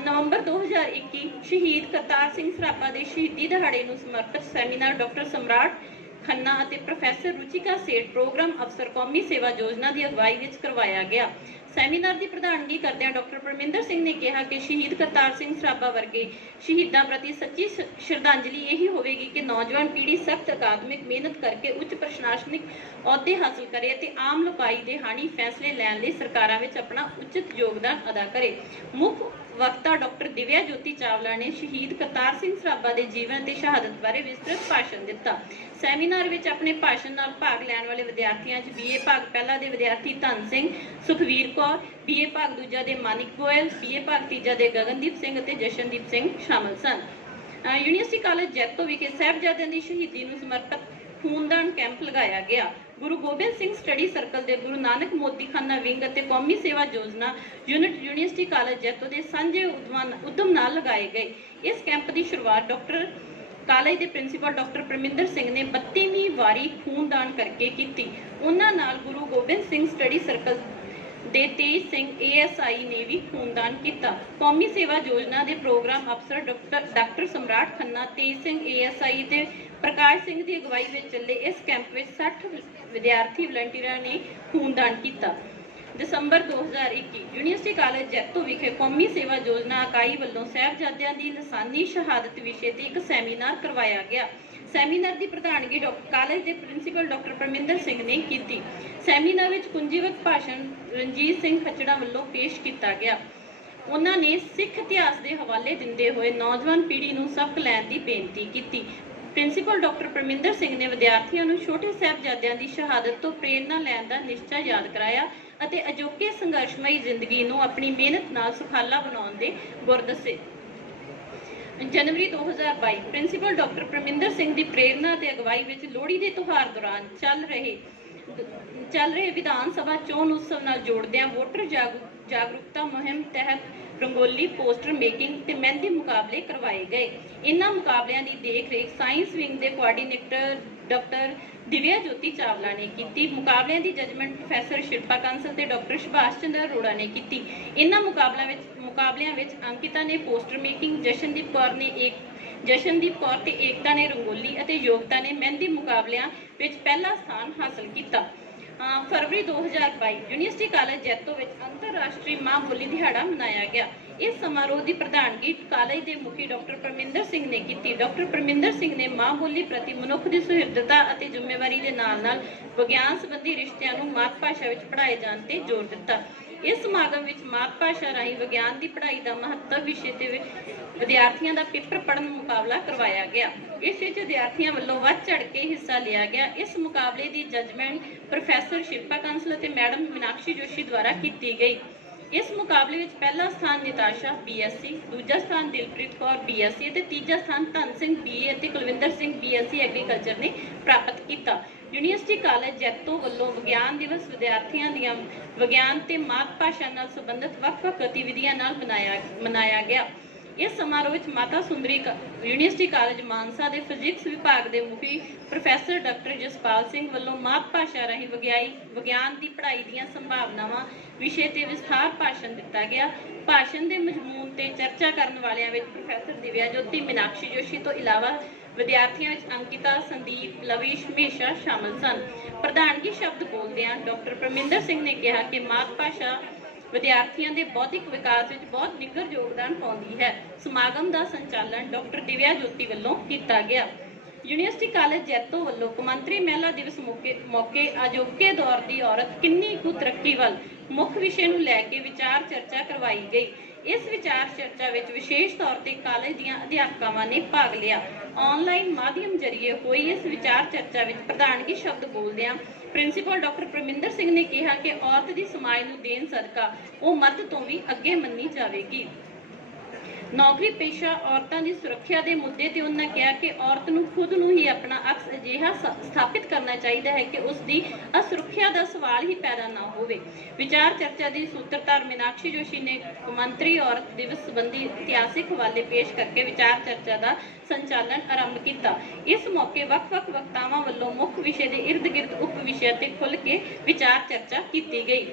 ਨਵੰਬਰ 2021 ਸ਼ਹੀਦ ਕਰਤਾਰ ਸਿੰਘ ਸਰਾਭਾ ਦੇ ਸ਼ਹੀਦੀ ਦਿਹਾੜੇ ਨੂੰ ਸਮਰਪਿਤ ਸੈਮੀਨਾਰ ਡਾਕਟਰ ਸਮਰਾਟ ਖੰਨਾ ਅਤੇ ਪ੍ਰੋਫੈਸਰ ਰੁਚਿਕਾ ਸੇਠ ਪ੍ਰੋਗਰਾਮ ਅਫਸਰ ਕੌਮੀ ਸੇਵਾ ਯੋਜਨਾ ਦੀ ਅਗਵਾਈ ਵਿੱਚ ਕਰਵਾਇਆ ਗਿਆ। ਸੈਮੀਨਾਰ ਦੀ ਪ੍ਰਧਾਨਗੀ ਕਰਦਿਆਂ ਡਾਕਟਰ ਪਰਮਿੰਦਰ ਸਿੰਘ ਨੇ ਕਿਹਾ ਕਿ ਸ਼ਹੀਦ ਕਰਤਾਰ ਸਿੰਘ ਸਰਾਭਾ ਵਰਗੇ ਸ਼ਹੀਦਾਂ ਪ੍ਰਤੀ ਸੱਚੀ ਸ਼ਰਧਾਂਜਲੀ ਇਹੀ ਹੋਵੇਗੀ ਕਿ ਨੌਜਵਾਨ ਪੀੜ੍ਹੀ ਸਖਤ ਅਕਾਦਮਿਕ ਮਿਹਨਤ ਕਰਕੇ ਉੱਚ ਪ੍ਰਸ਼ਾਸਨਿਕ ਅਹੁਦੇ ਹਾਸਲ ਕਰੇ ਅਤੇ ਆਮ ਲੋਕਾਈ ਦੇ ਹਾਣੀ ਫੈਸਲੇ ਲੈਣ ਲਈ ਸਰਕਾਰਾਂ ਵਿੱਚ ਆਪਣਾ ਉਚਿਤ ਯੋਗਦਾਨ ਅਦਾ ਕਰੇ। ਮੁੱਖ ਵਕਤਾ ਡਾਕਟਰ ਦਿਵਿਆ ਜੋਤੀ ਚਾਵਲਾ ਨੇ ਸ਼ਹੀਦ ਕਰਤਾਰ ਸਿੰਘ ਸਰਾਭਾ ਦੇ ਜੀਵਨ ਤੇ ਸ਼ਹਾਦਤ ਬਾਰੇ ਵਿਸਤ੍ਰਿਤ ਭਾਸ਼ਣ ਦਿੱਤਾ। ਸੈਮੀਨਾਰ ਵਿੱਚ ਆਪਣੇ ਭਾਸ਼ਣ ਨਾਲ ਭਾਗ ਲੈਣ ਵਾਲੇ ਵਿਦਿਆਰਥੀਆਂ 'ਚ BA ਭਾਗ ਪਹਿਲਾ ਦੇ ਵਿਦਿਆਰਥੀ ਧਨ ਸਿੰਘ, ਸੁਖਵੀਰ ਕੌਰ, BA ਭਾਗ ਦੂਜਾ ਦੇ ਮਾਨਿਕ ਗੋਇਲ, BA ਭਾਗ ਤੀਜਾ ਦੇ ਗਗਨਦੀਪ ਸਿੰਘ ਅਤੇ ਜਸ਼ਨਦੀਪ ਸਿੰਘ ਸ਼ਾਮਲ ਸਨ। ਯੂਨੀਵਰਸਿਟੀ ਕਾਲਜ ਜੈਤੋ ਵਿਖੇ ਸਾਹਿਬਜ਼ਾਦਿਆਂ ਦੀ ਸ਼ਹੀਦੀ ਨੂੰ ਸਮਰਪਿਤ ਖੂਨਦਾਨ ਕੈਂਪ ਲਗਾਇਆ ਗਿਆ। ਗੁਰੂ ਗੋਬਿੰਦ ਸਿੰਘ ਸਟੱਡੀ ਸਰਕਲ ਦੇ ਗੁਰੂ ਨਾਨਕ ਮੋਦੀਖਾਨਾ ਵਿੰਗ ਅਤੇ ਕੌਮੀ ਸੇਵਾ ਯੋਜਨਾ ਯੂਨਿਟ ਯੂਨੀਵਰਸਿਟੀ ਕਾਲਜ ਜੈਤੋ ਦੇ ਸਾਂਝੇ ਉਦਮ ਨਾਲ ਲਗਾਏ ਗਏ। ਇਸ ਕੈਂਪ ਦੀ ਸ਼ੁਰੂਆਤ ਕਾਲਜ ਦੇ ਪ੍ਰਿੰਸੀਪਲ ਡਾਕਟਰ ਪਰਮਿੰਦਰ ਸਿੰਘ ਨੇ 32ਵੀਂ ਵਾਰੀ ਖੂਨਦਾਨ ਕਰਕੇ ਕੀਤੀ। ਉਹਨਾਂ ਨਾਲ ਗੁਰੂ ਗੋਬਿੰਦ ਸਿੰਘ ਸਟੱਡੀ ਸਰਕਲ ਦੇ ਤੇਜ ਸਿੰਘ ASI ਨੇ ਵੀ ਖੂਨਦਾਨ ਕੀਤਾ। ਕੌਮੀ ਸੇਵਾ ਯੋਜਨਾ ਦੇ ਪ੍ਰੋਗਰਾਮ ਅਫਸਰ ਡਾਕਟਰ ਸਮਰਾਟ ਖੰਨਾ, ਤੇਜ ਸਿੰਘ ASI ਤੇ ਪ੍ਰਕਾਸ਼ ਸਿੰਘ ਦੀ ਅਗਵਾਈ ਵਿੱਚ ਚੱਲੇ ਇਸ ਕੈਂਪ ਵਿੱਚ 60 ਵਿਦਿਆਰਥੀ ਵਲੰਟੀਅਰਾਂ ਨੇ ਖੂਨਦਾਨ ਕੀਤਾ। ਦਸੰਬਰ 2021 ਯੂਨੀਵਰਸਿਟੀ ਕਾਲਜ ਜੈਤੋ ਵਿਖੇ ਕੌਮੀ ਸੇਵਾ ਯੋਜਨਾ ਇਕਾਈ ਵੱਲੋਂ ਸਾਹਿਬਜ਼ਾਦਿਆਂ ਦੀ ਲਾਸਾਨੀ ਸ਼ਹਾਦਤ ਵਿਸ਼ੇ ਤੇ ਇੱਕ ਸੈਮੀਨਾਰ ਕਰਵਾਇਆ ਗਿਆ। ਸੈਮੀਨਾਰ ਦੀ ਪ੍ਰਧਾਨਗੀ ਕਾਲਜ ਦੇ ਪ੍ਰਿੰਸੀਪਲ ਡਾਕਟਰ ਪਰਮਿੰਦਰ ਸਿੰਘ ਨੇ ਕੀਤੀ। ਸੈਮੀਨਾਰ ਵਿੱਚ ਕੁੰਜੀਵਕ ਭਾਸ਼ਣ ਰਣਜੀਤ ਸਿੰਘ ਖੱਚੜਾ ਵੱਲੋਂ ਪੇਸ਼ ਕੀਤਾ ਗਿਆ। ਉਹਨਾਂ ਨੇ ਸਿੱਖ ਇਤਿਹਾਸ ਦੇ ਹਵਾਲੇ ਦਿੰਦੇ ਹੋਏ ਨੌਜਵਾਨ ਪੀੜ੍ਹੀ ਨੂੰ ਸਬਕ ਲੈਣ ਦੀ ਬੇਨਤੀ ਕੀਤੀ। ਪ੍ਰਿੰਸੀਪਲ ਡਾਕਟਰ ਪਰਮਿੰਦਰ ਸਿੰਘ ਨੇ ਵਿਦਿਆਰਥੀਆਂ ਨੂੰ ਛੋਟੇ ਸਾਹਿਬਜ਼ਾਦਿਆਂ ਦੀ ਸ਼ਹਾਦਤ ਤੋਂ ਪ੍ਰੇਰਨਾ ਲੈਣ ਦਾ ਨਿਸ਼ਚਾ ਯਾਦ ਕਰਾਇਆ ਅਤੇ ਅਜੋਕੇ ਸੰਘਰਸ਼ਮਈ ਜ਼ਿੰਦਗੀ ਨੂੰ ਆਪਣੀ ਮਿਹਨਤ ਨਾਲ ਸੁਖਾਲਾ ਬਣਾਉਣ ਦੇ ਗੁਰ ਦੱਸੇ। ਜਨਵਰੀ 2022 ਪ੍ਰਿੰਸੀਪਲ ਡਾਕਟਰ ਪਰਮਿੰਦਰ ਸਿੰਘ ਦੀ ਪ੍ਰੇਰਨਾ ਅਤੇ ਅਗਵਾਈ ਵਿੱਚ ਲੋਹੜੀ ਦੇ ਤਿਉਹਾਰ ਦੌਰਾਨ ਚੱਲ ਰਹੇ ਵਿਧਾਨ ਸਭਾ ਚੋਣ ਉਤਸਵ ਨਾਲ ਜੋੜਦਿਆਂ ਵੋਟਰ ਜਾਗਰੂਕਤਾ ਮੁਹਿੰਮ ਤਹਿਤ ਰੰਗੋਲੀ, ਪੋਸਟਰ ਮੇਕਿੰਗ ਤੇ ਮਹਿੰਦੀ ਮੁਕਾਬਲੇ ਕਰਵਾਏ ਗਏ। ਇਨ੍ਹਾਂ ਮੁਕਾਬਲਿਆਂ ਦੀ ਦੇਖ-ਰੇਖ ਸਾਇੰਸ ਵਿੰਗ ਦੇ ਕੋਆਰਡੀਨੇਟਰ ਡਾਕਟਰ ਦਿਵਿਆ ਜੋਤੀ ਚਾਵਲਾ ਨੇ ਕੀਤੀ। ਮੁਕਾਬਲਿਆਂ ਦੀ ਜਜਮੈਂਟ ਪ੍ਰੋਫੈਸਰ ਸ਼ਿਲਪਾ ਕੰਸਲ ਤੇ ਡਾਕਟਰ ਸੁਭਾਸ਼ ਚੰਦਰ ਅਰੋੜਾ ਨੇ ਕੀਤੀ। ਇਨ੍ਹਾਂ ਮੁਕਾਬਲਿਆਂ ਵਿੱਚ ਅੰਕਿਤਾ ਨੇ ਪੋਸਟਰ ਮੇਕਿੰਗ, ਜਸ਼ਨਦੀਪ ਕੌਰ ਤੇ ਏਕਤਾ ਨੇ ਰੰਗੋਲੀ ਅਤੇ ਯੋਗਤਾ ਨੇ ਮਹਿੰਦੀ ਮੁਕਾਬਲਿਆਂ ਵਿੱਚ ਪਹਿਲਾ ਸਥਾਨ ਹਾਸਲ ਕੀਤਾ। ਫਰਵਰੀ 2022 ਯੂਨੀਵਰਸਿਟੀ ਕਾਲਜ ਜੈਤੋ ਵਿੱਚ ਅੰਤਰਰਾਸ਼ਟਰੀ ਮਾਂ ਬੋਲੀ ਦਿਹਾੜਾ ਮਨਾਇਆ ਗਿਆ। ਇਸ ਸਮਾਰੋਹ ਦੀ ਪ੍ਰਧਾਨਗੀ ਕਾਲਜ ਦੇ ਮੁਖੀ ਡਾਕਟਰ ਪਰਮਿੰਦਰ ਸਿੰਘ ਨੇ ਕੀਤੀ। ਡਾਕਟਰ ਪਰਮਿੰਦਰ ਸਿੰਘ ਨੇ ਮਾਂ ਬੋਲੀ ਪ੍ਰਤੀ ਮਨੁੱਖ ਦੀ ਸੁਹਿਰਦਤਾ ਅਤੇ ਜ਼ਿੰਮੇਵਾਰੀ ਦੇ ਨਾਲ-ਨਾਲ ਵਿਗਿਆਨ ਸੰਬੰਧੀ ਰਿਸ਼ਤਿਆਂ ਨੂੰ ਮਾਤ ਭਾਸ਼ਾ ਵਿੱਚ ਪੜ੍ਹਾਏ ਜਾਣ ਤੇ ਜ਼ੋਰ ਦਿੱਤਾ। ਇਸ ਸਮਾਗਮ ਵਿੱਚ ਮਾਤ ਭਾਸ਼ਾ ਰਾਹੀਂ ਵਿਗਿਆਨ ਦੀ ਪੜ੍ਹਾਈ ਦਾ ਮਹੱਤਵ ਵਿਸ਼ੇ ਤੇ ਵਿਦਿਆਰਥੀਆਂ ਦਾ ਪੇਪਰ ਪੜ੍ਹਨ ਮੁਕਾਬਲਾ ਕਰਵਾਇਆ ਗਿਆ। ਇਸ ਵਿੱਚ ਵਿਦਿਆਰਥੀਆਂ ਵੱਲੋਂ ਵੱਧ ਚੜ੍ਹ ਕੇ ਹਿੱਸਾ ਲਿਆ ਗਿਆ। ਇਸ ਮੁਕਾਬਲੇ ਦੀ ਜਜਮੈਂਟ ਪ੍ਰੋਫੈਸਰ ਸ਼ਿਲਪਾ ਕੰਸਲ ਅਤੇ ਮੈਡਮ ਮੀਨਾਕਸ਼ੀ ਜੋਸ਼ੀ ਦੁਆਰਾ ਕੀਤੀ ਗਈ। ਇਸ ਮੁਕਾਬਲੇ ਵਿੱਚ ਪਹਿਲਾ ਸਥਾਨ ਨਿਤਾਸ਼ਾ BSc, ਦੂਜਾ ਸਥਾਨ ਦਿਲਪ੍ਰੀਤ ਕੌਰ BSc ਅਤੇ ਤੀਜਾ ਸਥਾਨ ਧਨ ਸਿੰਘ BA ਅਤੇ ਕੁਲਵਿੰਦਰ ਸਿੰਘ BSc ਐਗਰੀਕਲਚਰ ਨੇ ਪ੍ਰਾਪਤ ਕੀਤਾ। ਯੂਨੀਵਰਸਿਟੀ ਕਾਲਜ ਜੈਤੋ ਵੱਲੋਂ ਵਿਗਿਆਨ ਦਿਵਸ ਵਿਦਿਆਰਥੀਆਂ ਦੀਆਂ ਵਿਗਿਆਨ ਤੇ ਮਾਤ ਭਾਸ਼ਾ ਨਾਲ ਸੰਬੰਧਿਤ ਵੱਖ-ਵੱਖ ਗਤੀਵਿਧੀਆਂ ਨਾਲ ਮਨਾਇਆ ਗਿਆ। ਇਸ ਸਮਾਰੋਹ ਵਿੱਚ ਮਾਤਾ ਸੁੰਦਰੀ ਯੂਨੀਵਰਸਿਟੀ ਕਾਲਜ ਮਾਨਸਾ ਦੇ ਫਿਜ਼ਿਕਸ ਵਿਭਾਗ ਦੇ ਮੁਖੀ ਪ੍ਰੋਫੈਸਰ ਡਾਕਟਰ ਜਸਪਾਲ ਸਿੰਘ ਵੱਲੋਂ ਮਾਤ ਭਾਸ਼ਾ ਰਾਹੀਂ ਵਿਗਿਆਨ ਦੀ ਪੜ੍ਹਾਈ ਦੀਆਂ ਸੰਭਾਵਨਾਵਾਂ ਵਿਸ਼ੇ ਤੇ ਵਿਸਥਾਰ ਭਾਸ਼ਣ ਦਿੱਤਾ ਗਿਆ। ਭਾਸ਼ਣ ਦੇ ਮਜ਼ਮੂਨ ਤੇ ਚਰਚਾ ਕਰਨ ਵਾਲਿਆਂ ਵਿੱਚ ਪ੍ਰੋਫੈਸਰ ਦਿਵਿਆ ਜੋਤੀ, ਮੀਨਾਕਸ਼ੀ ਜੋਸ਼ੀ ਤੋਂ ਇਲਾਵਾ ਵਿਦਿਆਰਥੀਆਂ ਵਿੱਚ ਅੰਕਿਤਾ, ਸੰਦੀਪ, ਲਵਿਸ਼ ਹਮੇਸ਼ਾ ਸ਼ਾਮਲ ਸਨ। ਪ੍ਰਧਾਨਗੀ ਸ਼ਬਦ ਬੋਲਦਿਆਂ ਡਾਕਟਰ ਪਰਮਿੰਦਰ ਸਿੰਘ ਨੇ ਕਿਹਾ ਕਿ ਮਾਤ ਭਾਸ਼ਾ ਵਿਦਿਆਰਥੀਆਂ ਦੇ ਬੌਧਿਕ ਵਿਕਾਸ ਵਿੱਚ ਬਹੁਤ ਨਿੱਘਰ ਯੋਗਦਾਨ ਪਾਉਂਦੀ ਹੈ। ਸਮਾਗਮ ਦਾ ਸੰਚਾਲਨ ਡਾਕਟਰ ਦਿਵਿਆ ਜੋਤੀ ਵੱਲੋਂ ਕੀਤਾ ਗਿਆ। ਯੂਨੀਵਰਸਿਟੀ ਕਾਲਜ ਜੈਤੋ ਵੱਲੋਂ ਕੌਮਾਂਤਰੀ ਮਹਿਲਾ ਦਿਵਸ ਮੌਕੇ ਅਜੋਕੇ ਦੌਰ ਦੀ ਔਰਤ ਕਿੰਨੀ ਕੁ ਤਰੱਕੀ ਵੱਲ ਮੁੱਖ ਵਿਸ਼ੇ ਨੂੰ ਲੈ ਕੇ ਵਿਚਾਰ ਚਰਚਾ ਕਰਵਾਈ ਗਈ। ਇਸ ਵਿਚਾਰ ਚਰਚਾ ਵਿੱਚ ਵਿਸ਼ੇਸ਼ ਤੌਰ ਤੇ ਕਾਲਜ ਦੀਆਂ ਅਧਿਆਪਕਾਵਾਂ ਨੇ ਭਾਗ ਲਿਆ। ਆਨਲਾਈਨ ਮਾਧਿਅਮ ਜ਼ਰੀਏ ਹੋਈ ਇਸ ਵਿਚਾਰ ਚਰਚਾ ਵਿੱਚ ਪ੍ਰਧਾਨਗੀ ਸ਼ਬਦ ਬੋਲਦਿਆਂ ਪ੍ਰਿੰਸੀਪਲ ਡਾਕਟਰ ਪਰਮਿੰਦਰ ਸਿੰਘ ਨੇ ਕਿਹਾ ਕਿ ਔਰਤ ਦੀ ਸਮਾਜ ਨੂੰ ਦੇਣ ਸਦਕਾ ਉਹ ਮਰਦ ਤੋਂ ਵੀ ਅੱਗੇ ਮੰਨੀ ਜਾਵੇਗੀ। ਨੌਕਰੀ ਪੇਸ਼ਾ ਔਰਤਾਂ ਦੀ ਸੁਰੱਖਿਆ ਦੇ ਮੁੱਦੇ ਤੇ ਉਹਨਾਂ ਕਿਹਾ ਕਿ ਔਰਤ ਨੂੰ ਖੁਦ ਨੂੰ ਹੀ ਆਪਣਾ ਅਕਸ ਅਜਿਹਾ ਸਥਾਪਿਤ ਕਰਨਾ ਚਾਹੀਦਾ ਹੈ ਕਿ ਉਸ ਦੀ ਅਸੁਰੱਖਿਆ ਦਾ ਸਵਾਲ ਹੀ ਪੈਦਾ ਨਾ ਹੋਵੇ। ਵਿਚਾਰ ਚਰਚਾ ਦੀ ਸੂਤਰਧਾਰ ਮੀਨਾਕਸ਼ੀ ਜੋਸ਼ੀ ਨੇ ਕੌਮਾਂਤਰੀ ਔਰਤ ਦਿਵਸ ਸੰਬੰਧੀ ਇਤਿਹਾਸਿਕ ਹਵਾਲੇ ਪੇਸ਼ ਕਰਕੇ ਵਿਚਾਰ ਚਰਚਾ ਦਾ ਸੰਚਾਲਨ ਆਰੰਭ ਕੀਤਾ। ਇਸ ਮੌਕੇ ਵੱਖ-ਵੱਖ ਵਕਤਾਵਾਂ ਵੱਲੋਂ ਮੁੱਖ ਵਿਸ਼ੇ ਦੇ ਇਰਦ-ਗਿਰਦ ਉਪ ਵਿਸ਼ਿਆਂ ਤੇ ਖੁੱਲ੍ਹ ਕੇ ਵਿਚਾਰ ਚਰਚਾ ਕੀਤੀ ਗਈ।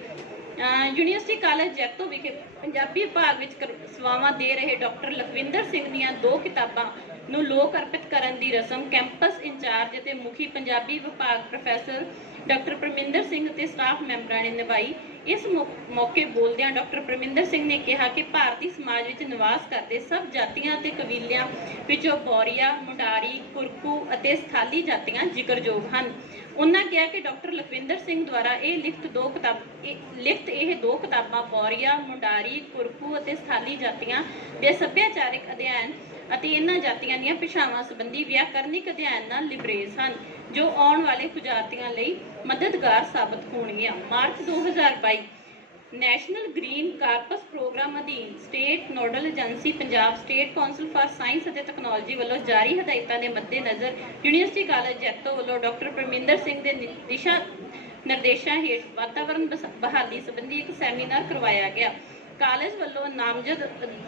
ਯੂਨੀਵਰਸਿਟੀ ਕਾਲਜ ਜੈਤੋ ਵਿਖੇ ਪੰਜਾਬੀ ਵਿਭਾਗ ਵਿੱਚ ਸੇਵਾਵਾਂ ਦੇ ਰਹੇ ਡਾਕਟਰ ਲਖਵਿੰਦਰ ਸਿੰਘ ਦੀਆਂ 2 ਕਿਤਾਬਾਂ ਨੂੰ ਲੋਕ ਅਰਪਿਤ ਕਰਨ ਦੀ ਰਸਮ ਕੈਂਪਸ ਇੰਚਾਰਜ ਅਤੇ ਮੁਖੀ ਪੰਜਾਬੀ ਵਿਭਾਗ ਪ੍ਰੋਫੈਸਰ ਡਾਕਟਰ ਪਰਮਿੰਦਰ ਸਿੰਘ ਅਤੇ ਸਟਾਫ ਮੈਂਬਰਾਂ ਨੇ ਨਿਭਾਈ। ਇਸ ਮੌਕੇ ਬੋਲਦਿਆਂ ਡਾਕਟਰ ਪਰਮਿੰਦਰ ਸਿੰਘ ਨੇ ਕਿਹਾ ਕਿ ਭਾਰਤੀ ਸਮਾਜ ਵਿੱਚ ਨਿਵਾਸ ਕਰਦੇ ਸਭ ਜਾਤੀਆਂ ਅਤੇ ਕਬੀਲਿਆਂ ਵਿੱਚੋਂ ਬੌਰੀਆ, ਮੁੰਡਾਰੀ, ਕੁਰਕੂ ਅਤੇ ਸਥਾਲੀ ਜਾਤੀਆਂ ਜ਼ਿਕਰਯੋਗ ਹਨ। ਉਹਨਾਂ ਕਿਹਾ ਕਿ ਡਾਕਟਰ ਲਖਵਿੰਦਰ ਸਿੰਘ ਦੁਆਰਾ ਇਹ ਲਿਖਤ ਇਹ ਦੋ ਕਿਤਾਬਾਂ ਬੌਰੀਆ, ਮੁੰਡਾਰੀ, ਕੁਰਕੂ ਅਤੇ ਸਥਾਲੀ ਜਾਤੀਆਂ ਦੇ ਸੱਭਿਆਚਾਰਕ ਅਧਿਐਨ ਅਤੇ ਇਹਨਾਂ ਜਾਤੀਆਂ ਦੀਆਂ ਭਾਸ਼ਾਵਾਂ ਸੰਬੰਧੀ ਵਿਆਕਰਨਿਕ ਅਧਿਐਨ ਨਾਲ ਲਿਬਰੇਜ਼ ਹਨ, ਜੋ ਆਉਣ ਵਾਲੇ ਖੁਜਾਰਤੀਆਂ ਲਈ ਮਦਦਗਾਰ ਸਾਬਤ ਹੋਣਗੀਆਂ। March 2022 national green corps programme ਅਧੀਨ state nodal agency Punjab state council for science ਅਤੇ ਟੈਕਨੋਲੋਜੀ ਵੱਲੋਂ ਜਾਰੀ ਹਦਾਇਤਾਂ ਦੇ ਮੱਦੇਨਜ਼ਰ ਯੂਨੀਵਰਸਿਟੀ ਕਾਲਜ ਜੈਤੋ ਵੱਲੋਂ ਡਾਕਟਰ ਪਰਮਿੰਦਰ ਸਿੰਘ ਦੇ ਦਿਸ਼ਾ ਨਿਰਦੇਸ਼ਾਂ ਹੇਠ ਵਾਤਾਵਰਣ ਬਹਾਲੀ ਸੰਬੰਧੀ ਇੱਕ ਸੈਮੀਨਾਰ ਕਰਵਾਇਆ ਗਿਆ। ਕਾਲਜ ਵੱਲੋਂ ਨਾਮਜ਼ਦ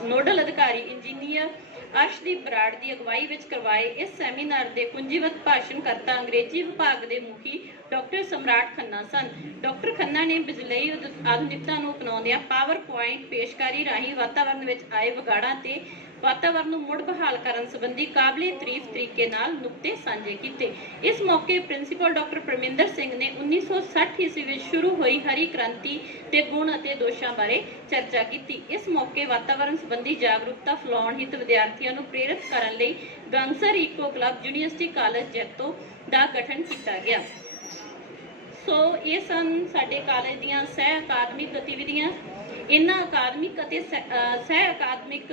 ਨੋਡਲ ਅਧਿਕਾਰੀ ਇੰਜੀਨੀਅਰ ਅਰਸ਼ਦੀਪ ਬਰਾੜ ਦੀ ਅਗਵਾਈ ਵਿੱਚ ਕਰਵਾਏ ਇਸ ਸੈਮੀਨਾਰ ਦੇ ਕੁੰਜੀਵਕ ਭਾਸ਼ਣ ਕਰਤਾ ਅੰਗਰੇਜ਼ੀ ਵਿਭਾਗ ਦੇ ਮੁਖੀ ਡਾਕਟਰ ਸਮਰਾਟ ਖੰਨਾ ਸਨ। ਡਾਕਟਰ ਖੰਨਾ ਨੇ ਬਿਜਲਈ ਆਧੁਨਿਕਤਾ ਨੂੰ ਅਪਣਾਉਂਦਿਆਂ ਪਾਵਰ ਪੁਆਇੰਟ ਪੇਸ਼ਕਾਰੀ ਰਾਹੀਂ ਵਾਤਾਵਰਣ ਵਿੱਚ ਆਏ ਵਿਗਾੜਾਂ ਤੇ ਵਾਤਾਵਰਣ ਨੂੰ ਮੁੜ ਬਹਾਲ ਕਰਨ ਸੰਬੰਧੀ ਕਾਬਲੇ ਤਾਰੀਫ ਤਰੀਕੇ ਨਾਲ ਨੁਕਤੇ ਸਾਂਝੇ ਕੀਤੇ। ਇਸ ਮੌਕੇ ਪ੍ਰਿੰਸੀਪਲ ਡਾਕਟਰ ਪਰਮਿੰਦਰ ਸਿੰਘ ਨੇ 1960 ਈਸਵੀ ਵਿੱਚ ਸ਼ੁਰੂ ਹੋਈ ਹਰੀ ਕ੍ਰਾਂਤੀ ਦੇ ਗੁਣ ਅਤੇ ਦੋਸ਼ਾਂ ਬਾਰੇ ਚਰਚਾ ਕੀਤੀ। ਇਸ ਮੌਕੇ ਵਾਤਾਵਰਣ ਸੰਬੰਧੀ ਜਾਗਰੂਕਤਾ ਫੈਲਾਉਣ ਹਿੱਤ ਵਿਦਿਆਰਥੀਆਂ ਨੂੰ ਪ੍ਰੇਰਿਤ ਕਰਨ ਲਈ Gangsar eco club university college Jaito ਦਾ ਗਠਨ ਕੀਤਾ ਗਿਆ। ਸੋ ਇਹ ਸਨ ਸਾਡੇ ਕਾਲਜ ਦੀਆਂ ਸਹਿ ਅਕਾਦਮਿਕ ਗਤੀਵਿਧੀਆਂ। ਇਹਨਾਂ ਅਕਾਦਮਿਕ ਅਤੇ ਸਹਿ ਅਕਾਦਮਿਕ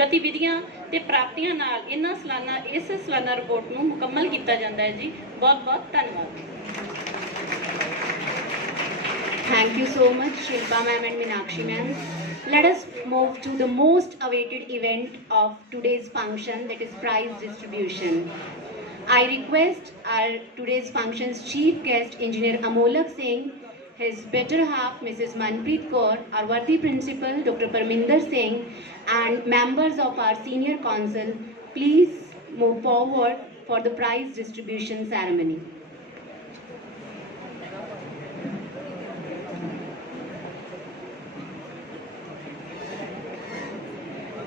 ਗਤੀਵਿਧੀਆਂ ਤੇ ਪ੍ਰਾਪਤੀਆਂ ਨਾਲ ਇਸ ਸਾਲਾਨਾ ਰਿਪੋਰਟ ਨੂੰ ਮੁਕੰਮਲ ਕੀਤਾ ਜਾਂਦਾ ਹੈ ਜੀ। ਬਹੁਤ ਬਹੁਤ ਧੰਨਵਾਦ। Thank you so much, Shilpa ma'am and Meenakshi ma'am. Let us move to the most awaited event of today's function, that is prize distribution. I request our today's function's chief guest, Engineer Amolak Singh, his better half, Mrs. Manpreet Kaur, our worthy principal, Dr. Parminder Singh, and members of our senior council, please move forward for the prize distribution ceremony.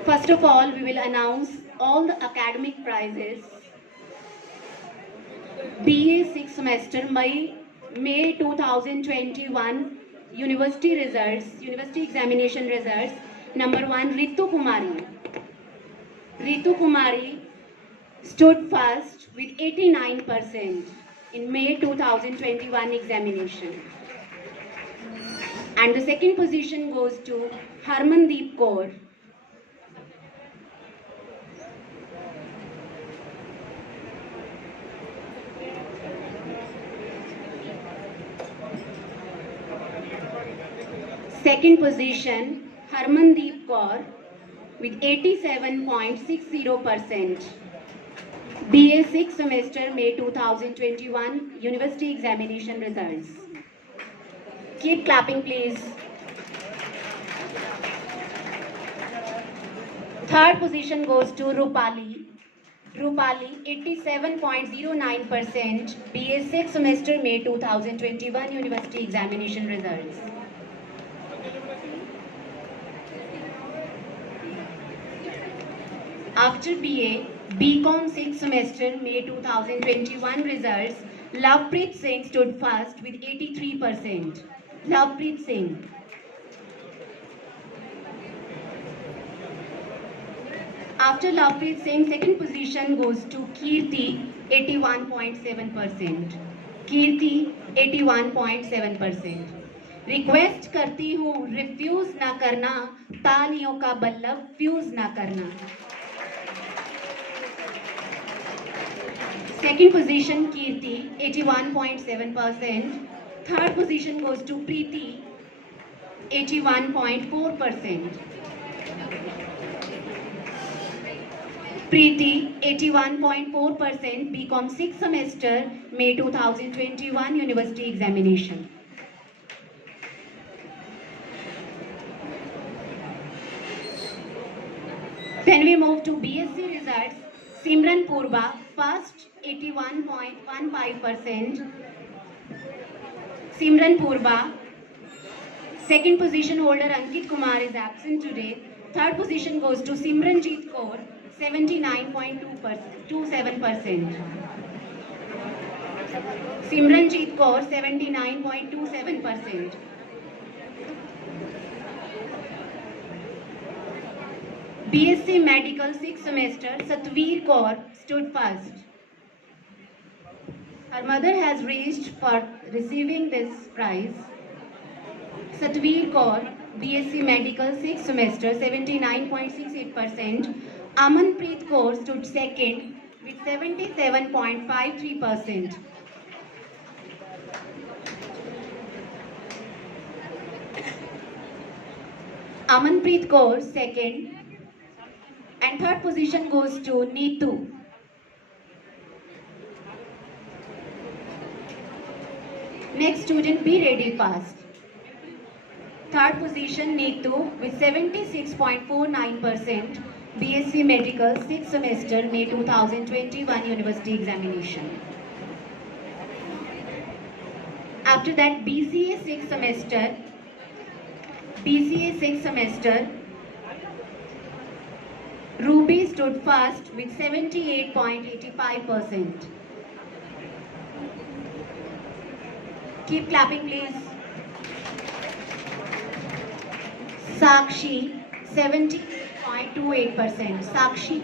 First of all, we will announce all the academic prizes. BA 6th semester May 2021 university results, university examination results. Number 1, Ritu Kumari. Ritu Kumari stood first with 89% in May 2021 examination. And the second position goes to Harmandeep Kaur. Second position, Harmandeep Kaur with 87.60%. BA 6th semester May 2021 university examination results. Keep clapping please. Third position goes to Rupali. Rupali 87.09%. BA 6th semester May 2021 university examination results. After BA, BCom 6th semester May 2021 results, Lovepreet Singh stood first with 83%. Lovepreet Singh. After Lovepreet Singh, second position goes to Kirti, 81.7%. Kirti, 81.7%. रिक्वेस्ट करती हूँ रिफ्यूज ना करना, तालियों का बल्लभ फ्यूज ना करना। Second position Kirti, 81.7%. Third position goes to Preeti, 81.4%. Preeti, 81.4%, BCom 6th semester, May 2021 university examination. Then we move to BSc results. Simran Purba, first 81.15%. Simran Purba. Second position holder Ankit Kumar is absent today. Third position goes to Simranjeet Kaur, 79.27%. Simranjeet Kaur, 79.27%. BSc Medical 6th semester, Satveer Kaur stood first. Her mother has raised for receiving this prize. Satveer Kaur, BSc Medical 6th semester, 79.68%. Amanpreet Kaur stood second with 77.53%. Amanpreet Kaur second. And third position goes to Neetu. Next student, be ready fast. Third position Neetu with 76.49%. BSc Medical 6th semester May 2021 university examination. After that BCA 6th semester. BCA 6th semester. Ruby stood first with 78.85%. Keep clapping, please. Sakshi, 70.28%. Sakshi.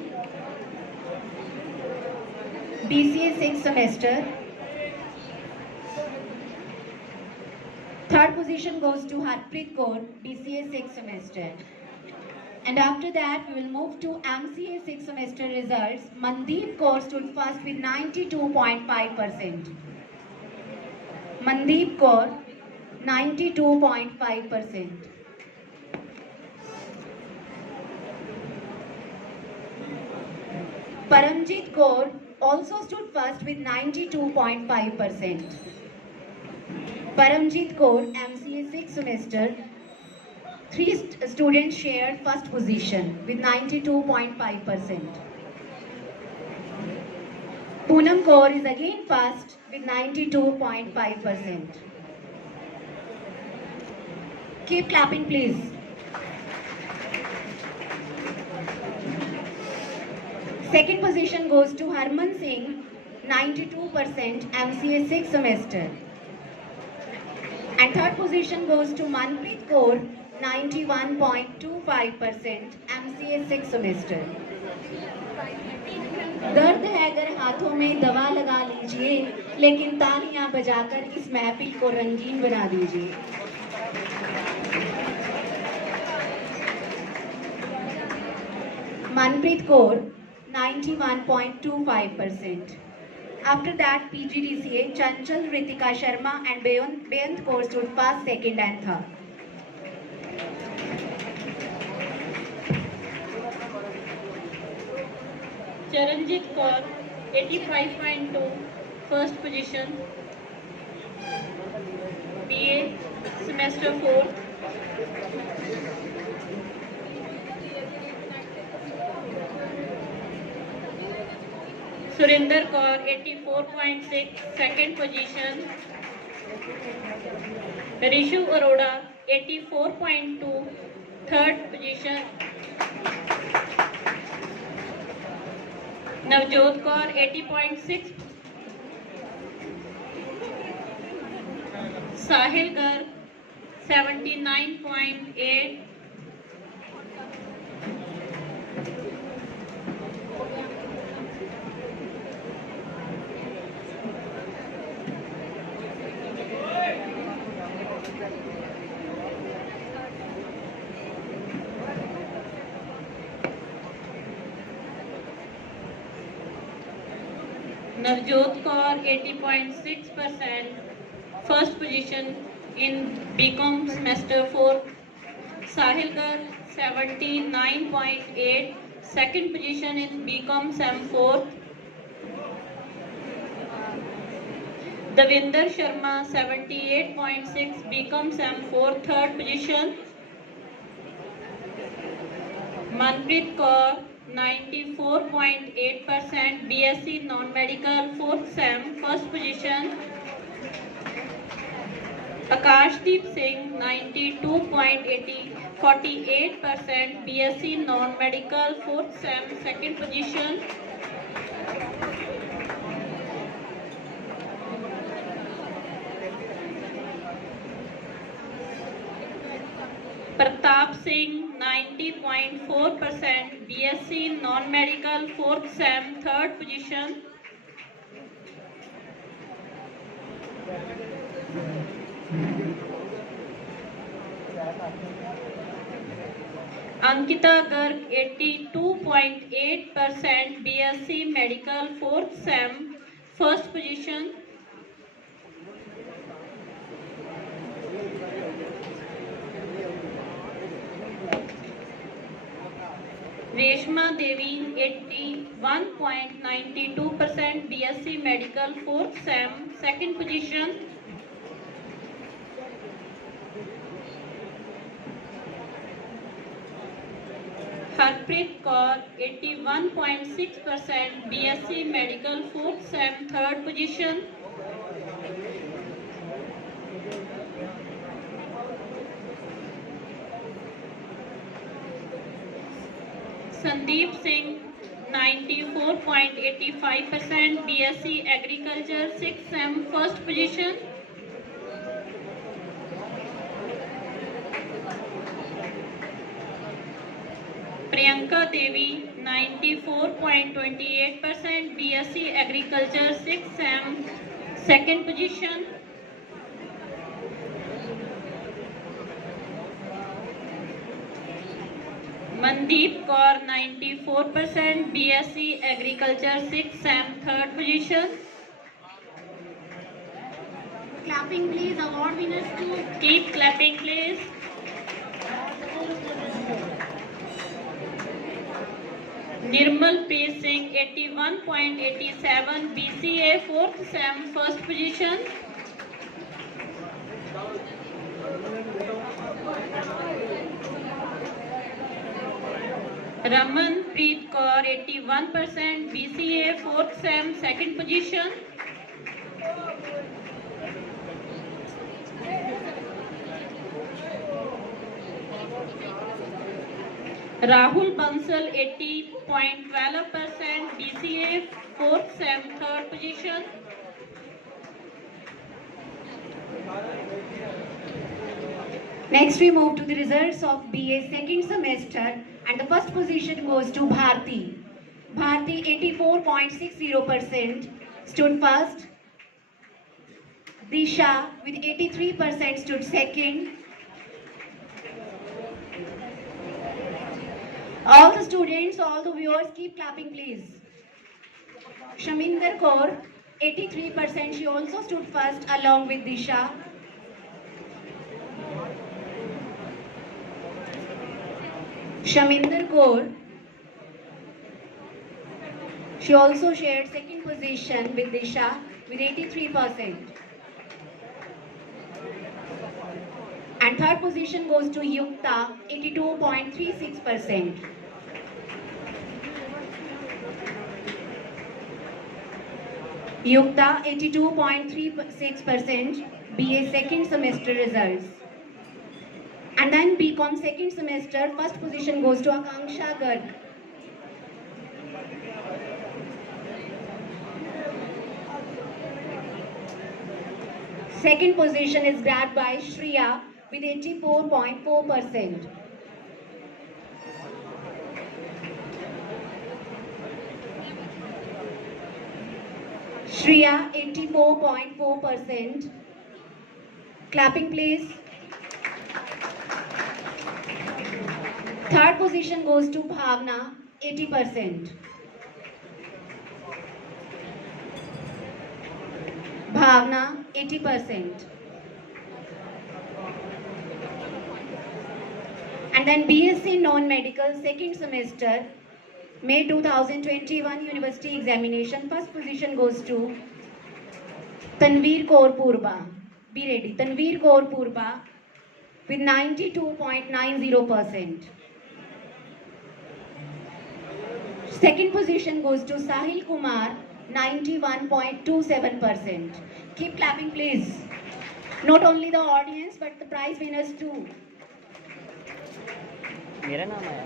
BCA 6th semester. Third position goes to Harpreet Kaur, BCA 6th semester. And after that, we will move to MCA 6th semester results. Mandeep Kaur stood first with 92.5%. Mandeep Kaur, 92.5%. Paramjit Kaur also stood first with 92.5%. Paramjit Kaur, MCA 6th semester. Three students shared first position with 92.5%. Poonam Kaur is again first with 92.5%. Keep clapping, please. Second position goes to Harman Singh, 92%, MCA 6th semester. And third position goes to Manpreet Kaur, 91.25%, MCA 6th semester. दर्द है अगर हाथों में दवा लगा लीजिए, लेकिन तालियां बजाकर इस महफिल को रंगीन बना दीजिए. Manpreet Kaur, 91.25%. After that, PGDCA, Chanchal, Ritika Sharma and Beyant Kaur stood first, second and third. Charanjit Kaur, 85.2, first position. BA, semester 4th. Surinder Kaur, 84.6, second position. Rishu Arora, 84.2, third position. Navjot Kaur, 80.6. Sahil Garg, 79.8. Navjot Kaur, 80.6%, first position in BCom semester 4. Sahil Garg, 79.8, second position in BCom Sem 4. Davinder Sharma, 78.6, BCom Sem 4, third position. Manpreet Kaur, 94.8%, BSc Non-Medical, 4th Sem, first position. Akashdeep Singh, 48%, BSc Non-Medical, 4th Sem, second position. Pratap Singh, 90.4%, BSc Non-Medical, 4th Sem, third position. Ankita Garg, 82.8%, BSc Medical, 4th Sem, first position. Reshma Devi, 81.92%, BSc Medical, 4th Sem, second position. Harpreet Kaur, 81.6%, BSc Medical, 4th Sem, third position. Sandeep Singh 94.85%, BSc Agriculture 6M first position. Priyanka Devi 94.28%, BSc Agriculture 6M second position. Mandeep Kaur 94%, BSc Agriculture 6M third position. Clapping please, award winners too. Keep clapping please. Nirmal Preet Singh 81.87, BCA 4th SEM first position. Raman Preet Kaur 81%, BCA 4th SEM second position. Rahul Bansal 80.12%, BCA 4th SEM third position. Next we move to the results of BA second semester and the first position goes to Bharti. Bharti 84.60% stood first. Disha with 83% stood second. All the students, all the viewers, keep clapping please. Shaminder Kaur 83%, she also stood first along with Disha. Shaminder Kaur, she also shared second position with Disha with 83%. And third position goes to Yukta 82.36%. Yukta 82.36%, BA second semester results. And then BCom second semester, first position goes to Akanksha Garg. Second position is grabbed by Shriya with 84.4%. Shriya 84.4%. Clapping please. Third position goes to Bhavna 80%. Bhavna 80%. And then BSc Non-Medical second semester, May 2021 University Examination. First position goes to Tanveer Kaur Purba. Be ready. Tanveer Kaur Purba with 92.90%. Second position goes to Sahil Kumar, 91.27%. Keep clapping please. Not only the audience but the prize winners too. मेरा नाम आया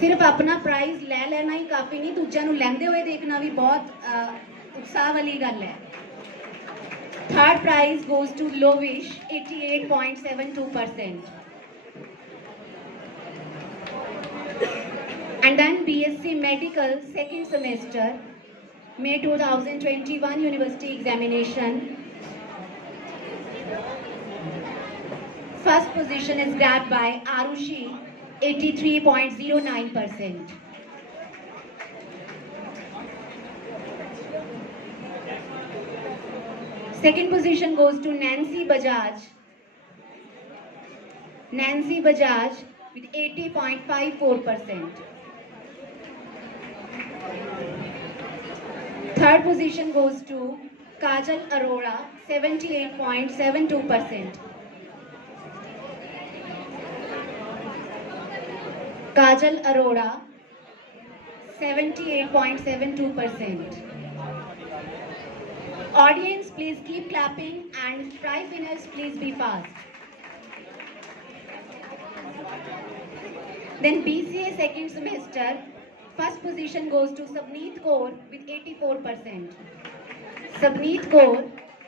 सिर्फ अपना प्राइज ले लेना ही काफी नहीं, दूजिਆਂ ਨੂੰ ਲੈਂਦੇ ਹੋਏ ਦੇਖਣਾ ਵੀ ਬਹੁਤ ਉਤਸ਼ਾਹ ਵਾਲੀ ਗੱਲ ਹੈ। Third prize goes to Lovish 88.72%. And then BSc Medical second semester, May 2021 University Examination. First position is grabbed by Arushi 83.09%. Second position goes to Nancy Bajaj. Nancy Bajaj with 80.54%. Third position goes to Kajal Arora 78.72%. Kajal Arora 78.72%. Audience, please keep clapping and prize winners, please be fast. Then BCA second semester, first position goes to Sabneet Kaur with 84%. Sabneet Kaur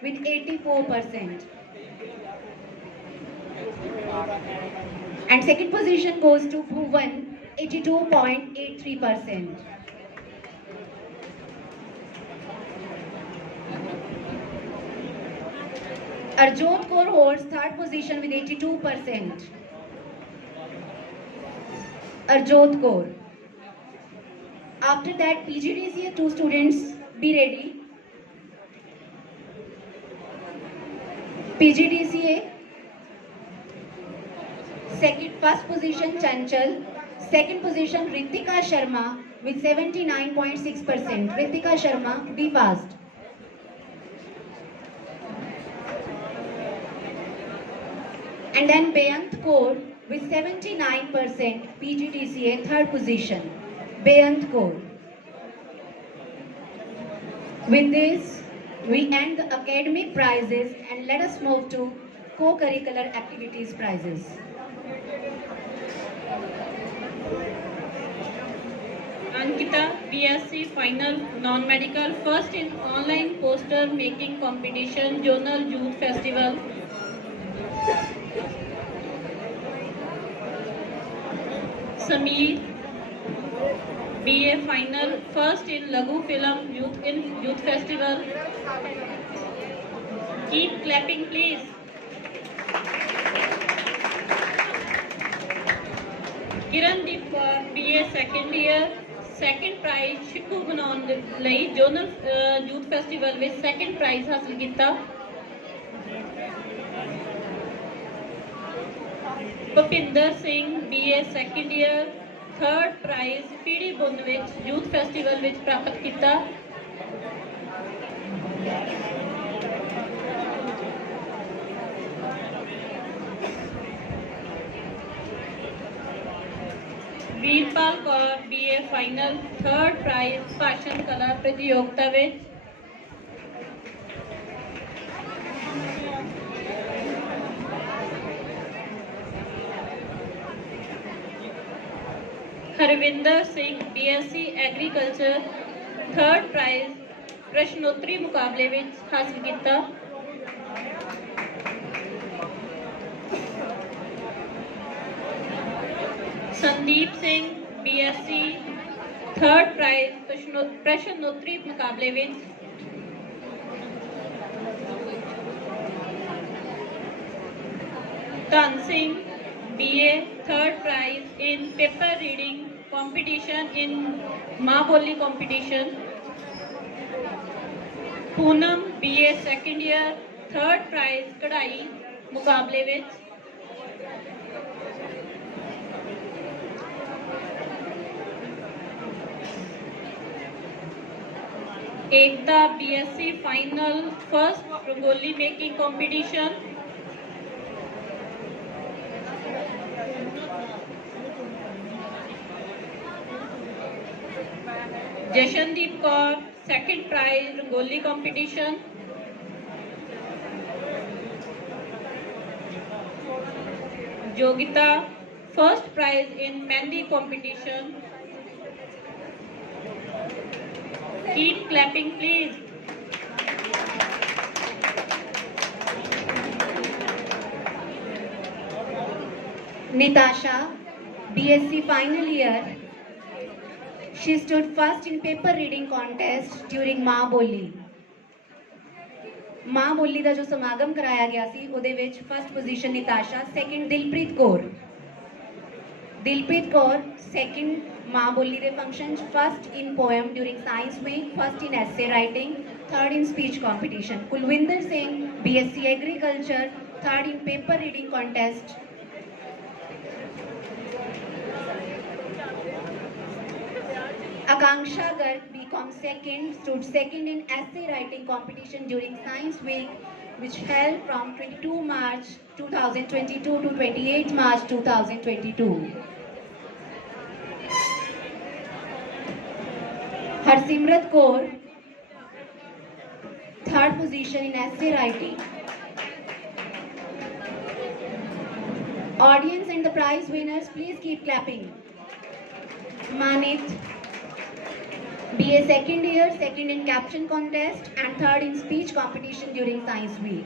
with 84%. And second position goes to Bhuvan, 82.83%. Arjot Kaur holds third position with 82%. Arjot Kaur. After that, PGDCA 2 students, be ready. PGDCA, first position Chanchal, second position Ritika Sharma with 79.6%. Ritika Sharma, be fast. And then Beyant Kaur with 79%, PGDCA third position. Beyant Kaur. With this, we end the academic prizes and let us move to co-curricular activities prizes. Ankita, BSc Final Non-Medical, first in online poster making competition, Journal Youth Festival. Sameer, BA Final, first in Lagu Film Youth Festival. Keep clapping, please. Kirandeep Kaur, BA second year, second prize Shikhu बनाउन ਲਈ Journal Youth Festival ਵਿੱਚ second prize ਹਾਸਲ ਕੀਤਾ। ਭੁਪਿੰਦਰ Singh, BA second year, third prize ਪੀੜੀ ਬੁੰਦ ਵਿੱਚ Youth Festival ਵਿੱਚ ਪ੍ਰਾਪਤ ਕੀਤਾ। ਵੀਰਪਾਲ Kaur, BA Final, third prize ਭਾਸ਼ਣ ਕਲਾ ਪ੍ਰਤੀਯੋਗਤਾ ਵਿੱਚ। हरविंदर Singh, BSc Agriculture, third prize प्रश्नोत्तरी मुकाबले ਵਿੱਚ ਹਾਸਲ ਕੀਤਾ। संदीप सिंह, BSc, third prize प्रश्नोत्तरी मुकाबले ਵਿੱਚ। धन Singh, BA, third prize in paper reading competition in माँ बोली competition। Poonam, BA second year, third prize कढ़ाई मुकाबले ਵਿੱਚ। एकता, BSc Final, first rangoli making competition। Jashandeep Kaur, second prize rangoli competition। Jogita, first prize in mehndi competition। Keep clapping, please. Nitasha, BSc final year. She stood first in paper reading contest during माँ बोली। माँ बोली ਦਾ ਜੋ ਸਮਾਗਮ ਕਰਾਇਆ ਗਿਆ ਸੀ ਉਹਦੇ ਵਿੱਚ first position Nitasha, second Dilpreet Kaur. Dilpreet Kaur second माँ बोली ਦੇ function first in poem during science week, first in essay writing, third in speech competition. Kulwinder Singh, BSc agriculture, third in paper reading contest। Akanksha Garg, BCom second, stood second in essay writing competition during Science Week, which held from 22 March 2022 to 28 March 2022. Harsimrat Kaur, third position in essay writing. Audience and the prize winners, please keep clapping. Manit, BA second year, second in caption contest and third in speech competition during Science Week.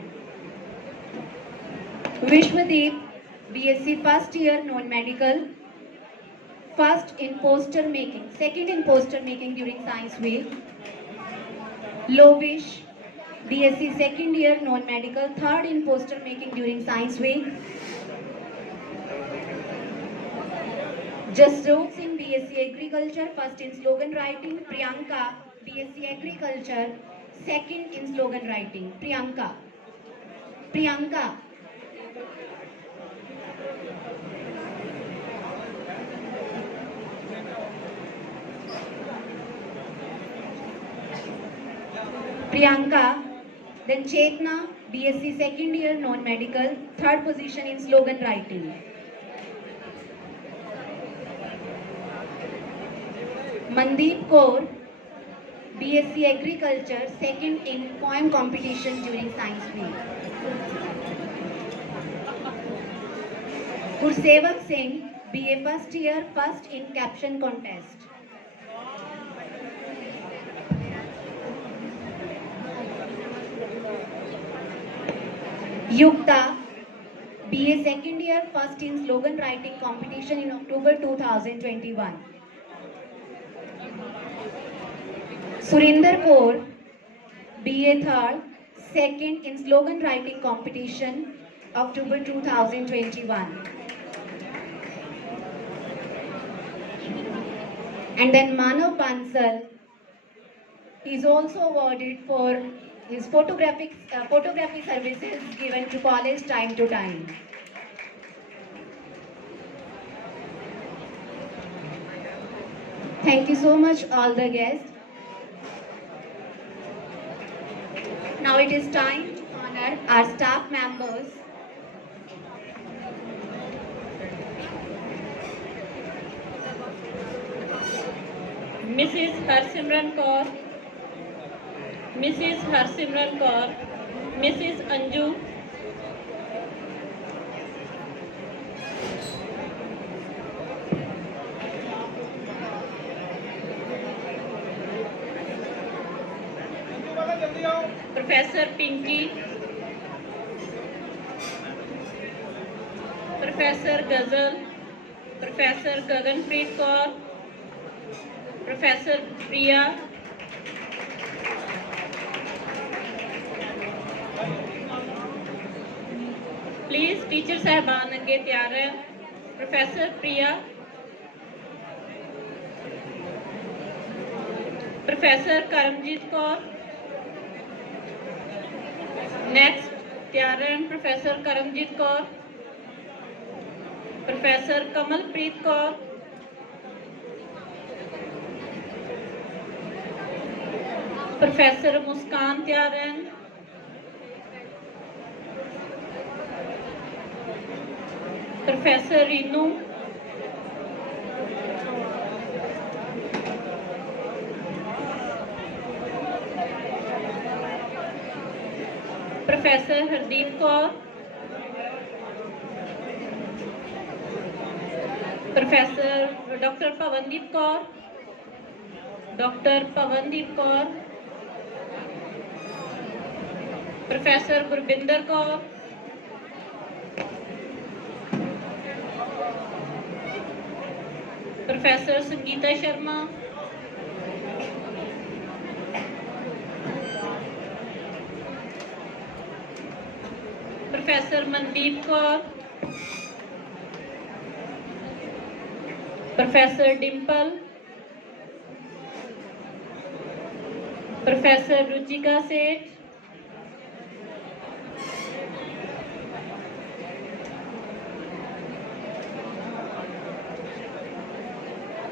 Vishwadeep, BSc first year non-medical, first in poster making, second in poster making during Science Week. Lovish, BSc second year non-medical, third in poster making during Science Week. Jasroot Singh, BSc Agriculture, first in slogan writing. Priyanka, BSc Agriculture, second in slogan writing. Priyanka. Priyanka. Priyanka. Then Chetna, BSc second year non-medical, third position in slogan writing. Mandeep Kaur, BSc Agriculture, second in poem competition during Science Week. Gursevak Singh, BA first year, first in caption contest. Yukta, BA second year, first in slogan writing competition in October 2021. Surinder Kaur, BA third, second in slogan writing competition, October 2021. And then Manav Bansal is also awarded for his photography services given to college time to time. Thank you so much all the guests. Now it is time to honor our staff members. Mrs. Harsimran Kaur, Mrs. Harsimran Kaur, Mrs. Anju, Professor Pinky, Professor Ghazal, Professor Gaganpreet Kaur, Professor Priya, please teacher साहबान अगे तैयार है. Professor Priya, Professor Karamjit Kaur, next तैयार है Professor Karamjit Kaur, Professor Kamalpreet Kaur, Professor Muskan तैयार है, Professor Rinu, Professor Hardeep Kaur, Professor Dr. Pavandeep Kaur, Dr. Pavandeep Kaur, Professor Gurbinder Kaur, Professor Sangeeta Sharma, Professor Mandeep Kaur, Professor Dimple, Professor Ruchika Seth,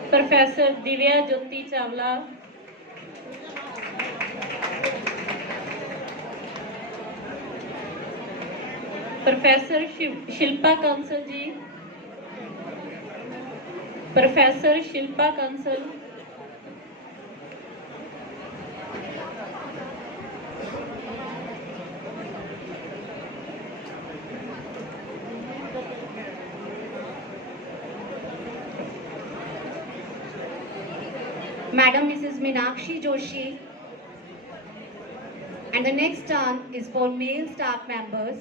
Professor Divya Jyoti Chawla, Professor Shilpa Kansal ji, Professor Shilpa Kansal, Madam Mrs. Meenakshi Joshi. And the next turn is for male staff members.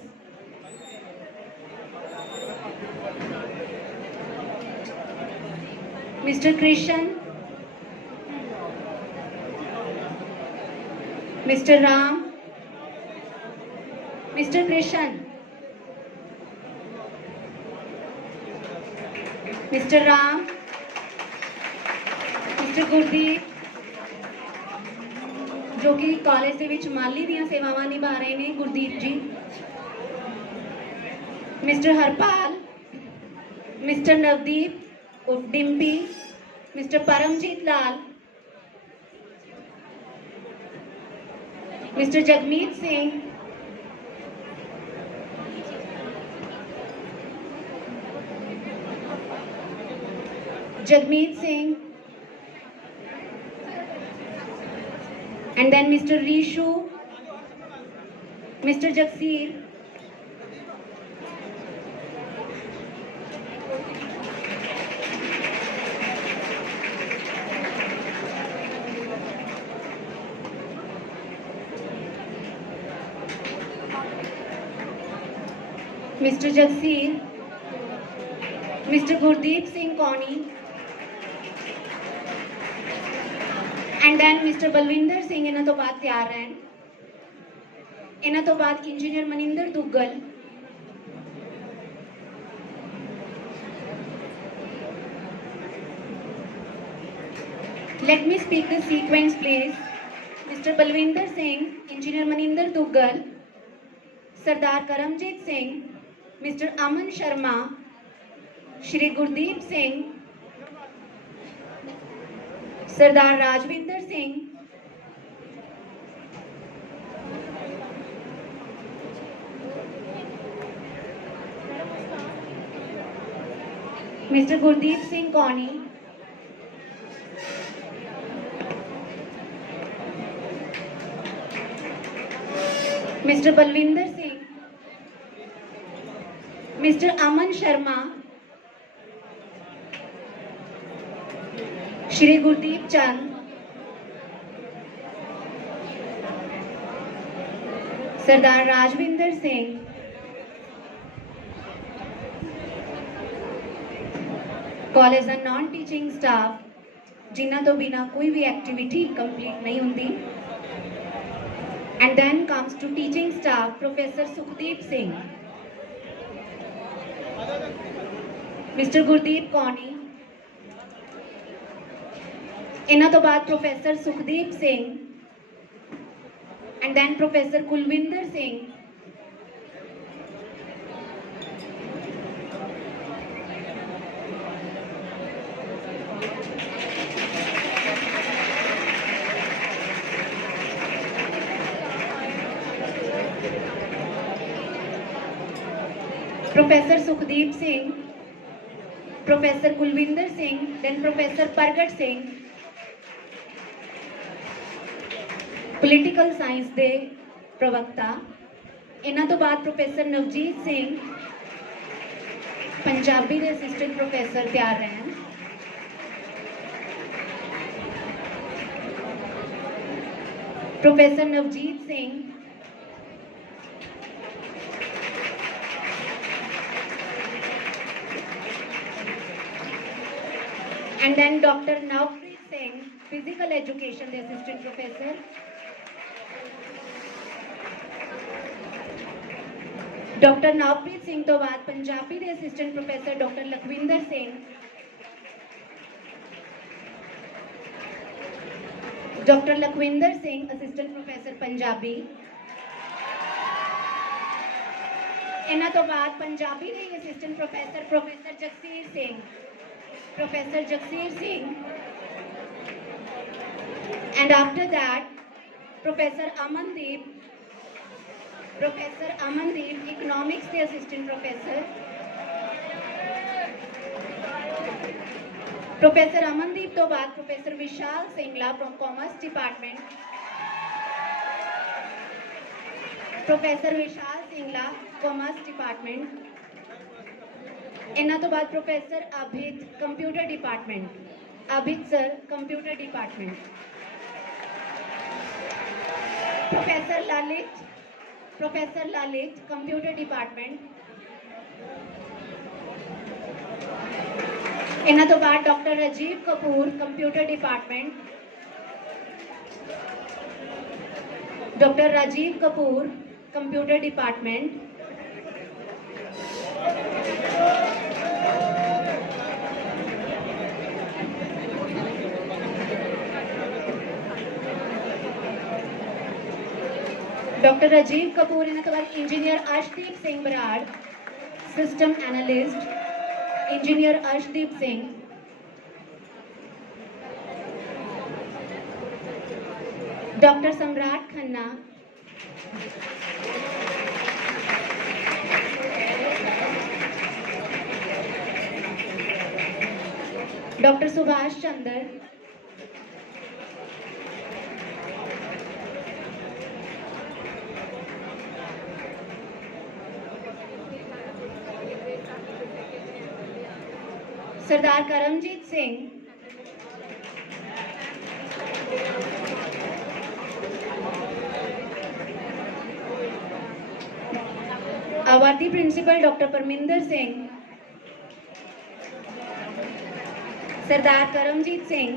Mr. Krishan, Mr. Ram, Mr. Krishan, Mr. Ram, Mr. Gurdeep, जो कि कॉलेज ਦੇ ਵਿੱਚ ਮਾਲੀ ਦੀਆਂ ਸੇਵਾਵਾਂ ਨਿਭਾ ਰਹੇ ਨੇ, ਗੁਰਦੀਪ ਜੀ, ਮਿਸਟਰ ਹਰਪਾਲ, ਮਿਸਟਰ ਨਵਦੀਪ ਉਰਫ ਡਿੰਪੀ, ਮਿਸਟਰ ਪਰਮਜੀਤ ਲਾਲ, ਮਿਸਟਰ ਜਗਮੀਤ ਸਿੰਘ, ਜਗਮੀਤ Singh, and then Mr. Rishu, Mr. Jagsir, Mr. Jagsir, Mr. Gurdeep Singh Koni, and then Mr. Balwinder Singh ਇਹਨਾਂ ਤੋਂ ਬਾਅਦ ਤਿਆਰ ਰਹਿਣ। ਇਹਨਾਂ ਤੋਂ ਬਾਅਦ ਇੰਜੀਨੀਅਰ Maninder Duggal, let me speak the sequence please. Mr. Balwinder Singh, Engineer Maninder Duggal, Sardar Karamjit Singh, Mr. Aman Sharma, Shri Gurdeep Singh, Sardar Rajwinder Singh, mister Gurdeep Singh Kauni, mister Balwinder Singh, mister Aman Sharma, Shri Gurdeep Chand, Sardar Rajwinder Singh, college का non teaching staff जिन्हां तो बिना कोई भी एक्टिविटी कंप्लीट नहीं होंदी। And then comes to teaching staff professor Sukhdeep Singh, mister Gurdeep Kauni, इन्हां तो बाद professor Sukhdeep Singh, and then professor Kulwinder Singh, professor Sukhdeep Singh, professor Kulwinder Singh, then professor Pargat Singh, political science के प्रवक्ता। इन्हां तो बाद प्रोफेसर नवजीत सिंह, पंजाबी के असिस्टेंट प्रोफेसर तैयार रहन। प्रोफेसर Navjeet Singh, and then Dr. Navpreet Singh, physical education the assistant professor, Dr. Navpreet Singh तो बाद पंजाबी के assistant professor Dr. Lakhvinder Singh, Dr. Lakhvinder Singh assistant professor Punjabi. इन्हां तो बाद पंजाबी के assistant professor professor Jagsir Singh, Professor Jagsir Singh, and after that Professor Amandeep, economics के assistant professor, Professor Amandeep तो बाद Professor Vishal Singla from Commerce Department, Professor Vishal Singla, Commerce Department। इन्हां तो बाद professor Abid computer department. Abid sir, Computer Department. Professor Lalit, Computer Department. ਇਹਨਾਂ ਤੋਂ ਬਾਅਦ Dr. Rajiv Kapoor, Computer Department. Dr. Rajiv Kapoor, Computer Department. Dr. Rajiv Kapoor, ਇਹਨਾਂ ਤੋਂ ਬਾਅਦ Engineer Ashdeep Singh Barad, System Analyst. Engineer Ashdeep Singh. Dr. Samrat Khanna. Dr. Subhash Chandar. Sardar Karamjit Singh. आवादी principal doctor Parminder Singh. Sardar Karamjit Singh.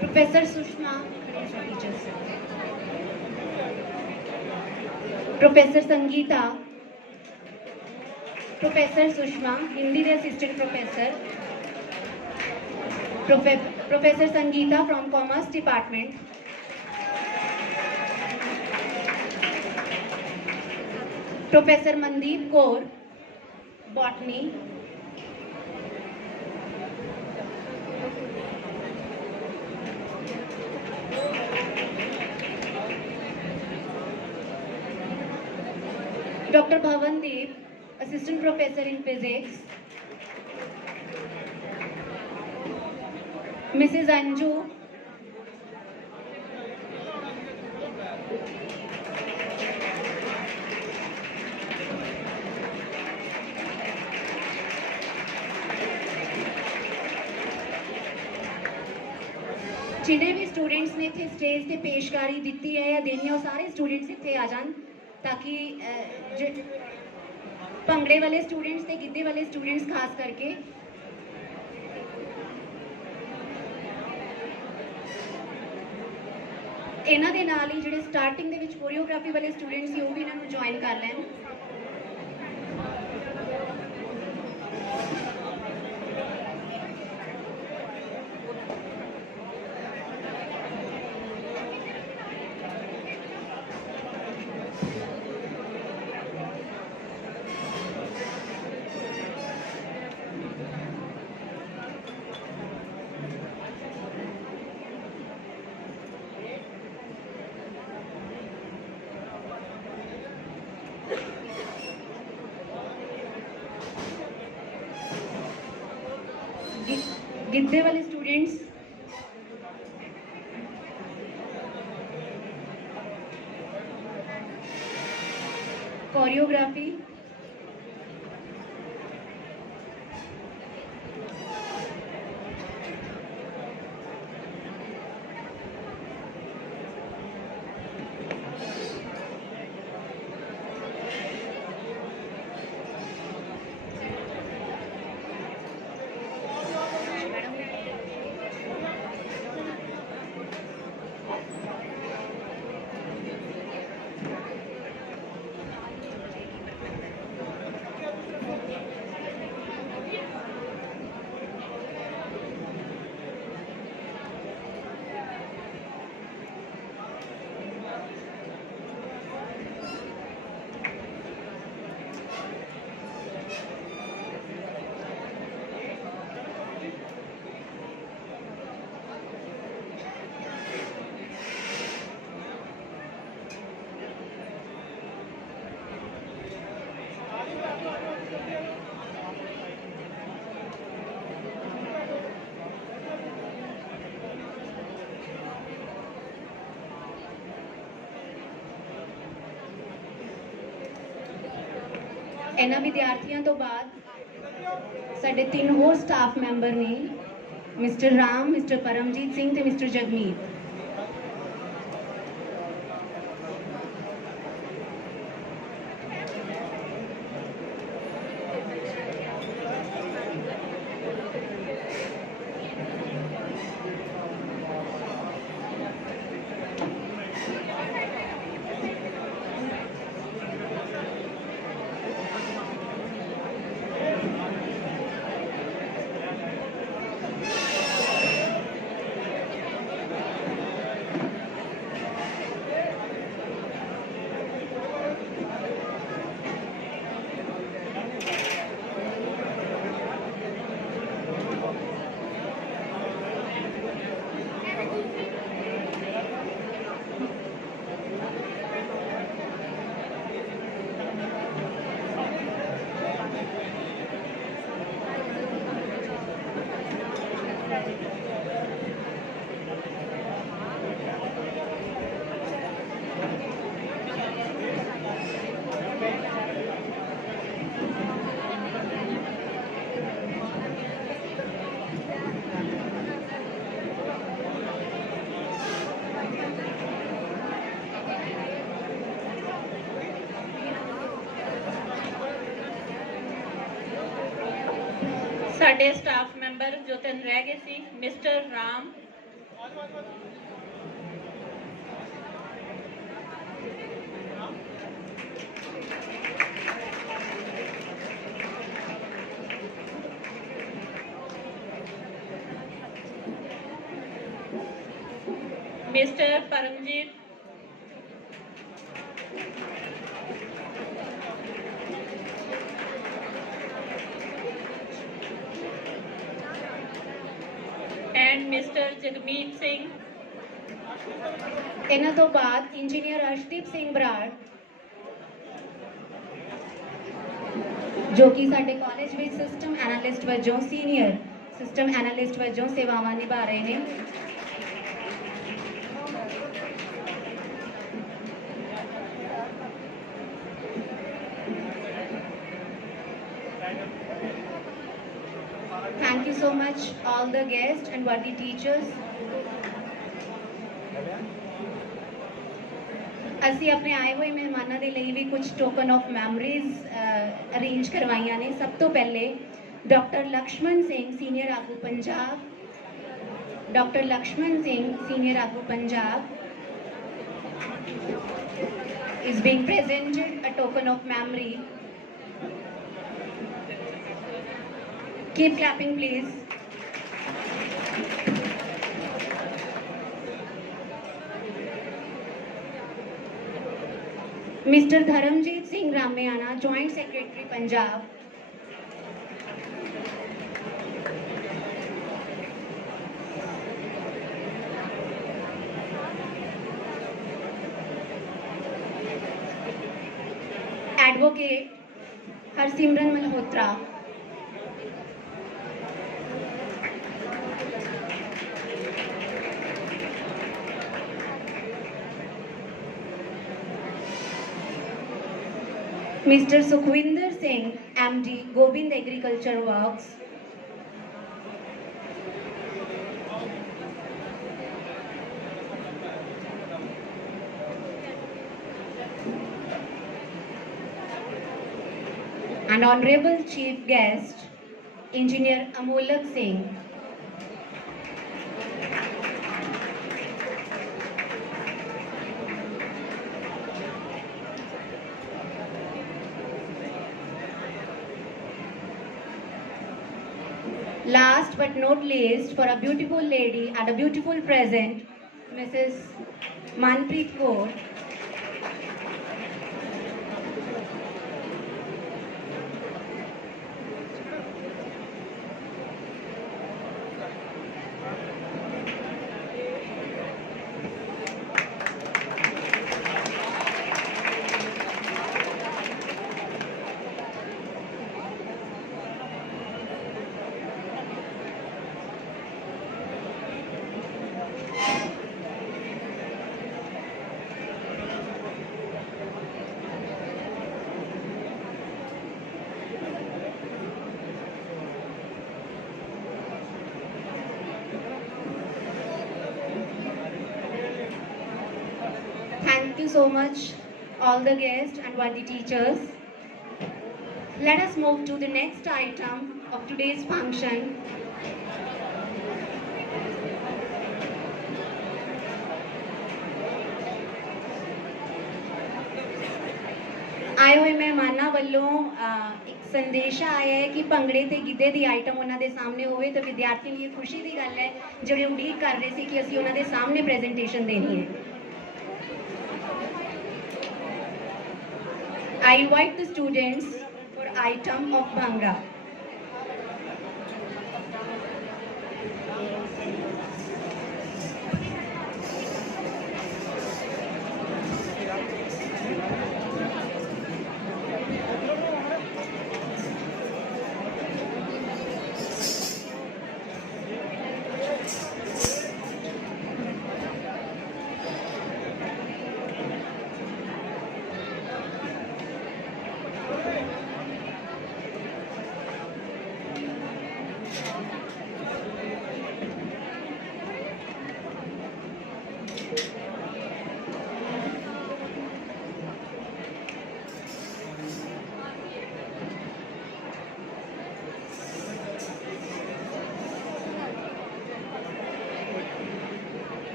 Professor Sushma, professor Sangeeta, professor Sushma Hindi के assistant professor, professor Sangeeta from commerce department, professor Mandeep Kaur botany, Dr. Bhavandeep, Assistant Professor in Physics. Mrs. Anju. जिन्हें भी स्टूडेंट्स ने इतने स्टेज पे पेशकारी दी है या देनी है, वो सारे स्टूडेंट्स इतने आ जान ताकि ਭੰਗੜੇ वाले स्टूडेंट्स ਤੇ ਗਿੱਧੇ वाले स्टूडेंट्स खास करके ਇਹਨਾਂ ਦੇ ਨਾਲ ਹੀ ਜਿਹੜੇ ਸਟਾਰਟਿੰਗ ਦੇ ਵਿੱਚ ਕੋਰੀਓਗ੍ਰਾਫੀ ਵਾਲੇ ਸਟੂਡੈਂਟਸ ਸੀ ਉਹ ਵੀ ਇਹਨਾਂ ਨੂੰ ਜੁਆਇਨ ਕਰ ਲੈਣ। गिद्दे वाले स्टूडेंट्स कोरियोग्राफी, ਇਹਨਾਂ ਵਿਦਿਆਰਥੀਆਂ ਤੋਂ ਬਾਅਦ ਸਾਡੇ 3 ਹੋਰ ਸਟਾਫ ਮੈਂਬਰ ਨੇ, ਮਿਸਟਰ ਰਾਮ, ਮਿਸਟਰ ਪਰਮਜੀਤ ਸਿੰਘ ਤੇ ਮਿਸਟਰ ਜਗਮੀਤ। ਸਾਡੇ ਸਟਾਫ ਮੈਂਬਰ ਜੋ 3 ਰਹਿ ਗਏ ਸੀ, mister Ram, mister Paramjit, and mister Jagmeet Singh. ਇਹਨਾਂ ਤੋਂ ਬਾਅਦ ਇੰਜੀਨੀਅਰ ਅਰਸ਼ਦੀਪ ਸਿੰਘ ਬਰਾੜ, ਜੋ ਕਿ ਸਾਡੇ ਕਾਲਜ ਵਿੱਚ ਸਿਸਟਮ ਐਨਾਲਿਸਟ ਵਜੋਂ, ਸੀਨੀਅਰ ਸਿਸਟਮ ਐਨਾਲਿਸਟ ਵਜੋਂ ਸੇਵਾਵਾਂ ਨਿਭਾ ਰਹੇ ਨੇ। Thank you so much all the guests and worthy teachers. ਅਸੀਂ ਆਪਣੇ ਆਏ ਹੋਏ ਮਹਿਮਾਨਾਂ ਦੇ ਲਈ ਵੀ ਕੁਝ ਟੋਕਨ ਆਫ ਮੈਮਰੀਜ਼ ਅਰੇਂਜ ਕਰਵਾਈਆਂ ਨੇ। ਸਭ ਤੋਂ ਪਹਿਲੇ ਡਾਕਟਰ ਲਕਸ਼ਮਣ ਸਿੰਘ, ਸੀਨੀਅਰ ਆਗੂ ਪੰਜਾਬ, ਡਾਕਟਰ ਲਕਸ਼ਮਣ ਸਿੰਘ, ਸੀਨੀਅਰ ਆਗੂ Punjab is being presented a token of memory. Keep clapping, please. Mr. Dharamjit Singh Ramayana, Joint Secretary, Punjab. Advocate Harsimran Malhotra. Mr. Sukhwinder Singh, MD, Gobind Agriculture Works. And Honorable Chief Guest, Engineer Amolak Singh. Last but not least, for a beautiful lady and a beautiful present, Mrs. Manpreet Kaur. you so much, all the guests and worthy teachers. Let us move to the next item of today's function. ਆਏ ਹੋਏ ਮਹਿਮਾਨਾਂ ਵੱਲੋਂ ਇੱਕ ਸੰਦੇਸ਼ ਆਇਆ ਹੈ ਕਿ ਭੰਗੜੇ ਤੇ ਗਿੱਧੇ ਦੀ ਆਈਟਮ ਉਹਨਾਂ ਦੇ ਸਾਹਮਣੇ ਹੋਵੇ ਤਾਂ ਵਿਦਿਆਰਥੀ ਲਈ ਖੁਸ਼ੀ ਦੀ ਗੱਲ ਹੈ ਜਿਹੜੇ ਉਡੀਕ ਕਰ ਰਹੇ ਸੀ ਕਿ ਅਸੀਂ ਉਹਨਾਂ ਦੇ ਸਾਹਮਣੇ ਪ੍ਰੈਜੈਂਟੇਸ਼ਨ ਦੇਣੀ ਹੈ। I invite the students for item of Bhangra.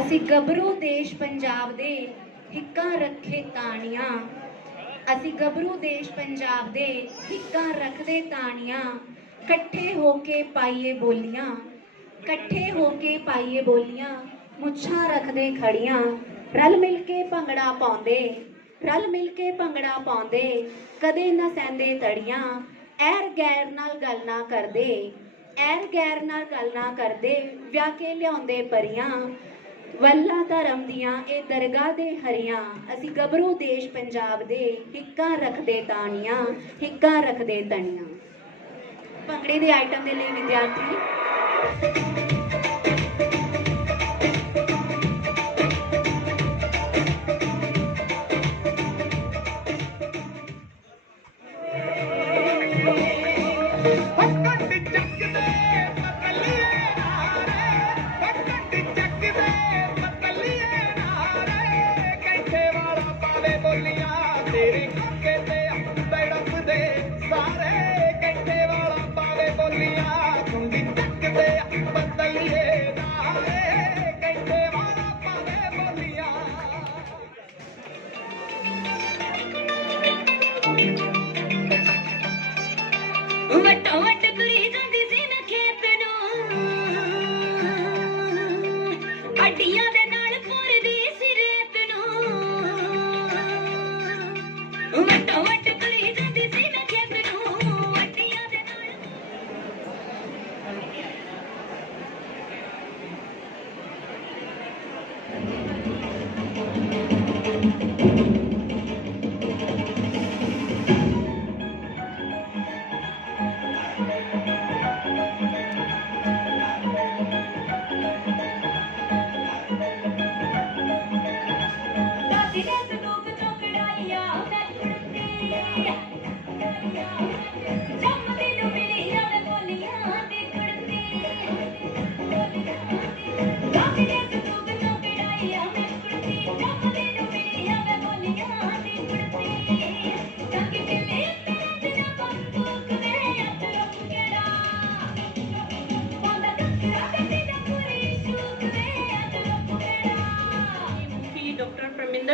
ਅਸੀਂ ਗੱਭਰੂ ਦੇਸ਼ ਪੰਜਾਬ ਦੇ ਹਿੱਕਾਂ ਰੱਖੇ ਤਾਣੀਆਂ, ਅਸੀਂ ਗੱਭਰੂ ਦੇਸ਼ ਪੰਜਾਬ ਦੇ ਹਿੱਕਾਂ ਰੱਖਦੇ ਤਾਣੀਆਂ, ਇਕੱਠੇ ਹੋ ਕੇ ਪਾਈਏ ਬੋਲੀਆਂ, ਇਕੱਠੇ ਹੋ ਕੇ ਪਾਈਏ ਬੋਲੀਆਂ, ਮੁੱਛਾਂ ਰੱਖਦੇ ਖੜੀਆਂ, ਰਲ ਮਿਲ ਕੇ ਭੰਗੜਾ ਪਾਉਂਦੇ, ਰਲ ਮਿਲ ਕੇ ਭੰਗੜਾ ਪਾਉਂਦੇ, ਕਦੇ ਨਾ ਸਹਿੰਦੇ ਤੜੀਆਂ, ਐਰ ਗੈਰ ਨਾਲ ਗੱਲ ਨਾ ਕਰਦੇ, ਐਰ ਗੈਰ ਨਾਲ ਗੱਲ ਨਾ ਕਰਦੇ, ਵਿਆਹ ਕੇ ਲਿਆਉਂਦੇ ਪਰੀਆਂ, ਵੱਲਾ ਧਰਮ ਦੀਆਂ ਇਹ ਦਰਗਾਹ ਦੇ ਹਰੀਆਂ, ਅਸੀਂ ਗੱਭਰੂ ਦੇਸ਼ ਪੰਜਾਬ ਦੇ ਹਿੱਕਾਂ ਰੱਖਦੇ ਤਾਣੀਆਂ, ਹਿੱਕਾਂ ਰੱਖਦੇ ਤਣੀਆਂ। ਭੰਗੜੇ ਦੇ ਆਈਟਮ ਦੇ ਲਈ ਵਿਦਿਆਰਥੀ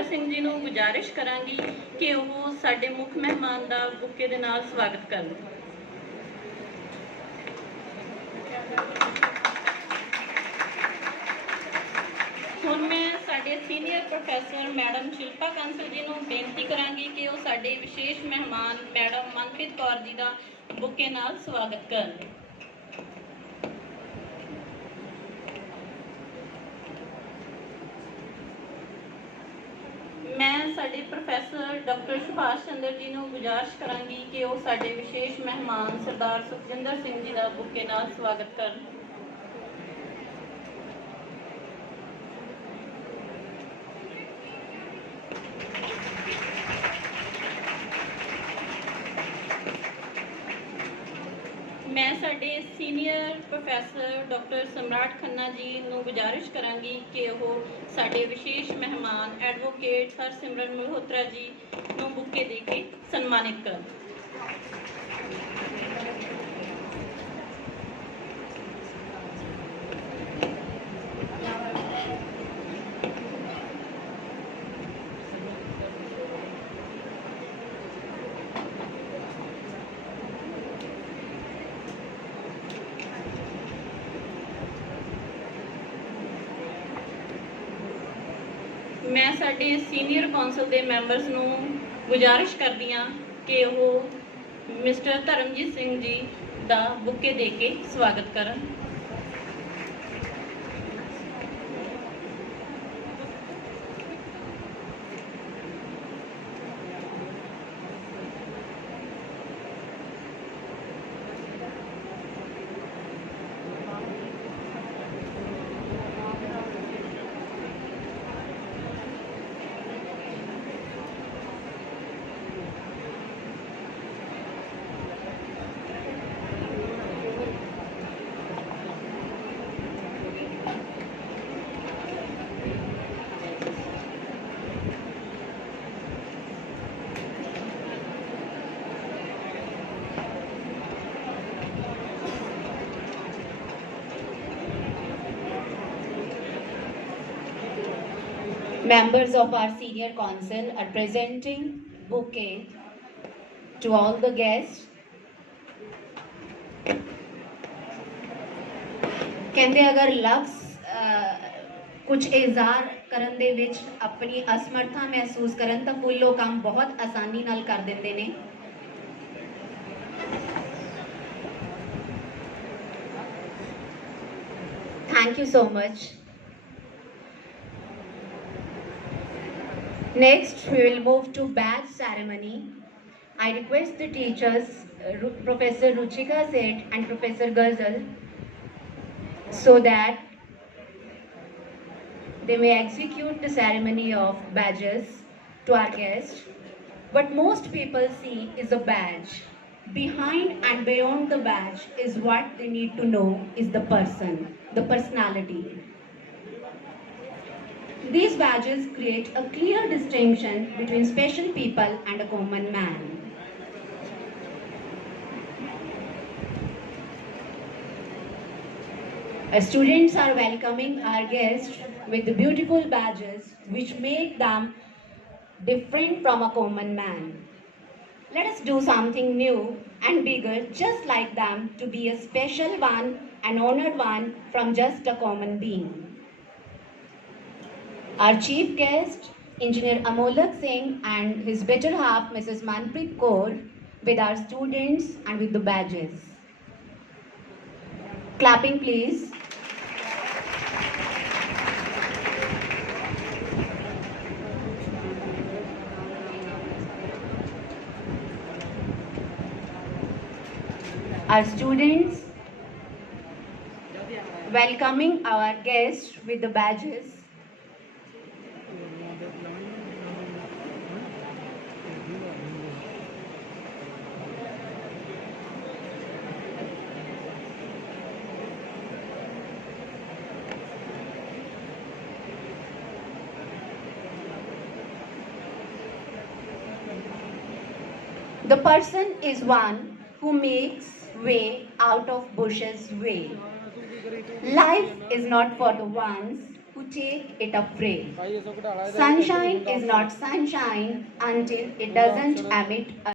ਸਿੰਘ ਜੀ ਨੂੰ ਗੁਜ਼ਾਰਿਸ਼ ਕਰਾਂਗੀ ਕਿ ਉਹ ਸਾਡੇ ਮੁੱਖ ਮਹਿਮਾਨ ਦਾ ਬੁੱਕੇ ਦੇ ਨਾਲ ਸਵਾਗਤ ਕਰਨ। ਹੁਣ ਮੈਂ ਸਾਡੇ ਸੀਨੀਅਰ ਪ੍ਰੋਫੈਸਰ ਮੈਡਮ ਸ਼ਿਲਪਾ ਕਾਂਸਲ ਜੀ ਨੂੰ ਬੇਨਤੀ ਕਰਾਂਗੀ ਕਿ ਉਹ ਸਾਡੇ ਵਿਸ਼ੇਸ਼ ਮਹਿਮਾਨ ਮੈਡਮ ਮਨਪ੍ਰੀਤ ਕੌਰ ਜੀ ਦਾ ਬੁੱਕੇ ਨਾਲ ਸਵਾਗਤ ਕਰਨ। ਮੈਂ ਸਾਡੇ ਪ੍ਰੋਫੈਸਰ ਡਾਕਟਰ ਸੁਭਾਸ਼ ਚੰਦਰ ਜੀ ਨੂੰ ਗੁਜ਼ਾਰਿਸ਼ ਕਰਾਂਗੀ ਕਿ ਉਹ ਸਾਡੇ ਵਿਸ਼ੇਸ਼ ਮਹਿਮਾਨ ਸਰਦਾਰ ਸੁਖਜਿੰਦਰ ਸਿੰਘ ਜੀ ਦਾ ਬੁੱਕੇ ਨਾਲ ਸਵਾਗਤ ਕਰਨ। ਮੈਂ ਸਾਡੇ ਸੀਨੀਅਰ ਪ੍ਰੋਫੈਸਰ ਡਾਕਟਰ ਸਮਰਾਟ ਖੰਨਾ ਜੀ ਨੂੰ ਗੁਜ਼ਾਰਿਸ਼ ਕਰਾਂਗੀ ਕਿ ਉਹ ਸਾਡੇ ਵਿਸ਼ੇਸ਼ ਮਹਿਮਾਨ ਐਡਵੋਕੇਟ ਹਰਸਿਮਰਨ ਮਲਹੋਤਰਾ ਜੀ ਨੂੰ ਬੁੱਕੇ ਦੇ ਕੇ ਸਨਮਾਨਿਤ ਕਰਨ। मैं साडे सीनियर कौंसल के मैंबरस नूं गुजारिश करदी हां कि वो मिस्टर धर्मजीत सिंह जी का बुके दे के स्वागत करन। Members of our senior council are presenting bouquet to all the guests. कहते अगर लफ्ज़ कुछ इज़हार करन दे विच अपनी असमर्था महसूस करन तो फुल लोग काम बहुत आसानी नाल कर देंदे ने। Thank you so much. Next, we will move to badge ceremony. I request the teachers, Professor Ruchika Seth and Professor Ghazal, so that they may execute the ceremony of badges to our guests. What most people see is a badge. Behind and beyond the badge is what they need to know is the person, the personality. These badges create a clear distinction between special people and a common man. Students are welcoming our guests with the beautiful badges which make them different from a common man. Let us do something new and bigger just like them to be a special one and honored one from just a common being. Our chief guest, Engineer Amolak Singh and his better half, Mrs. Manpreet Kaur, with our students and with the badges. Clapping please. Our students welcoming our guests with the badges. The person is one who makes way out of bushes way. Life is not for the ones who take it afraid. Sunshine is not sunshine until it doesn't emit a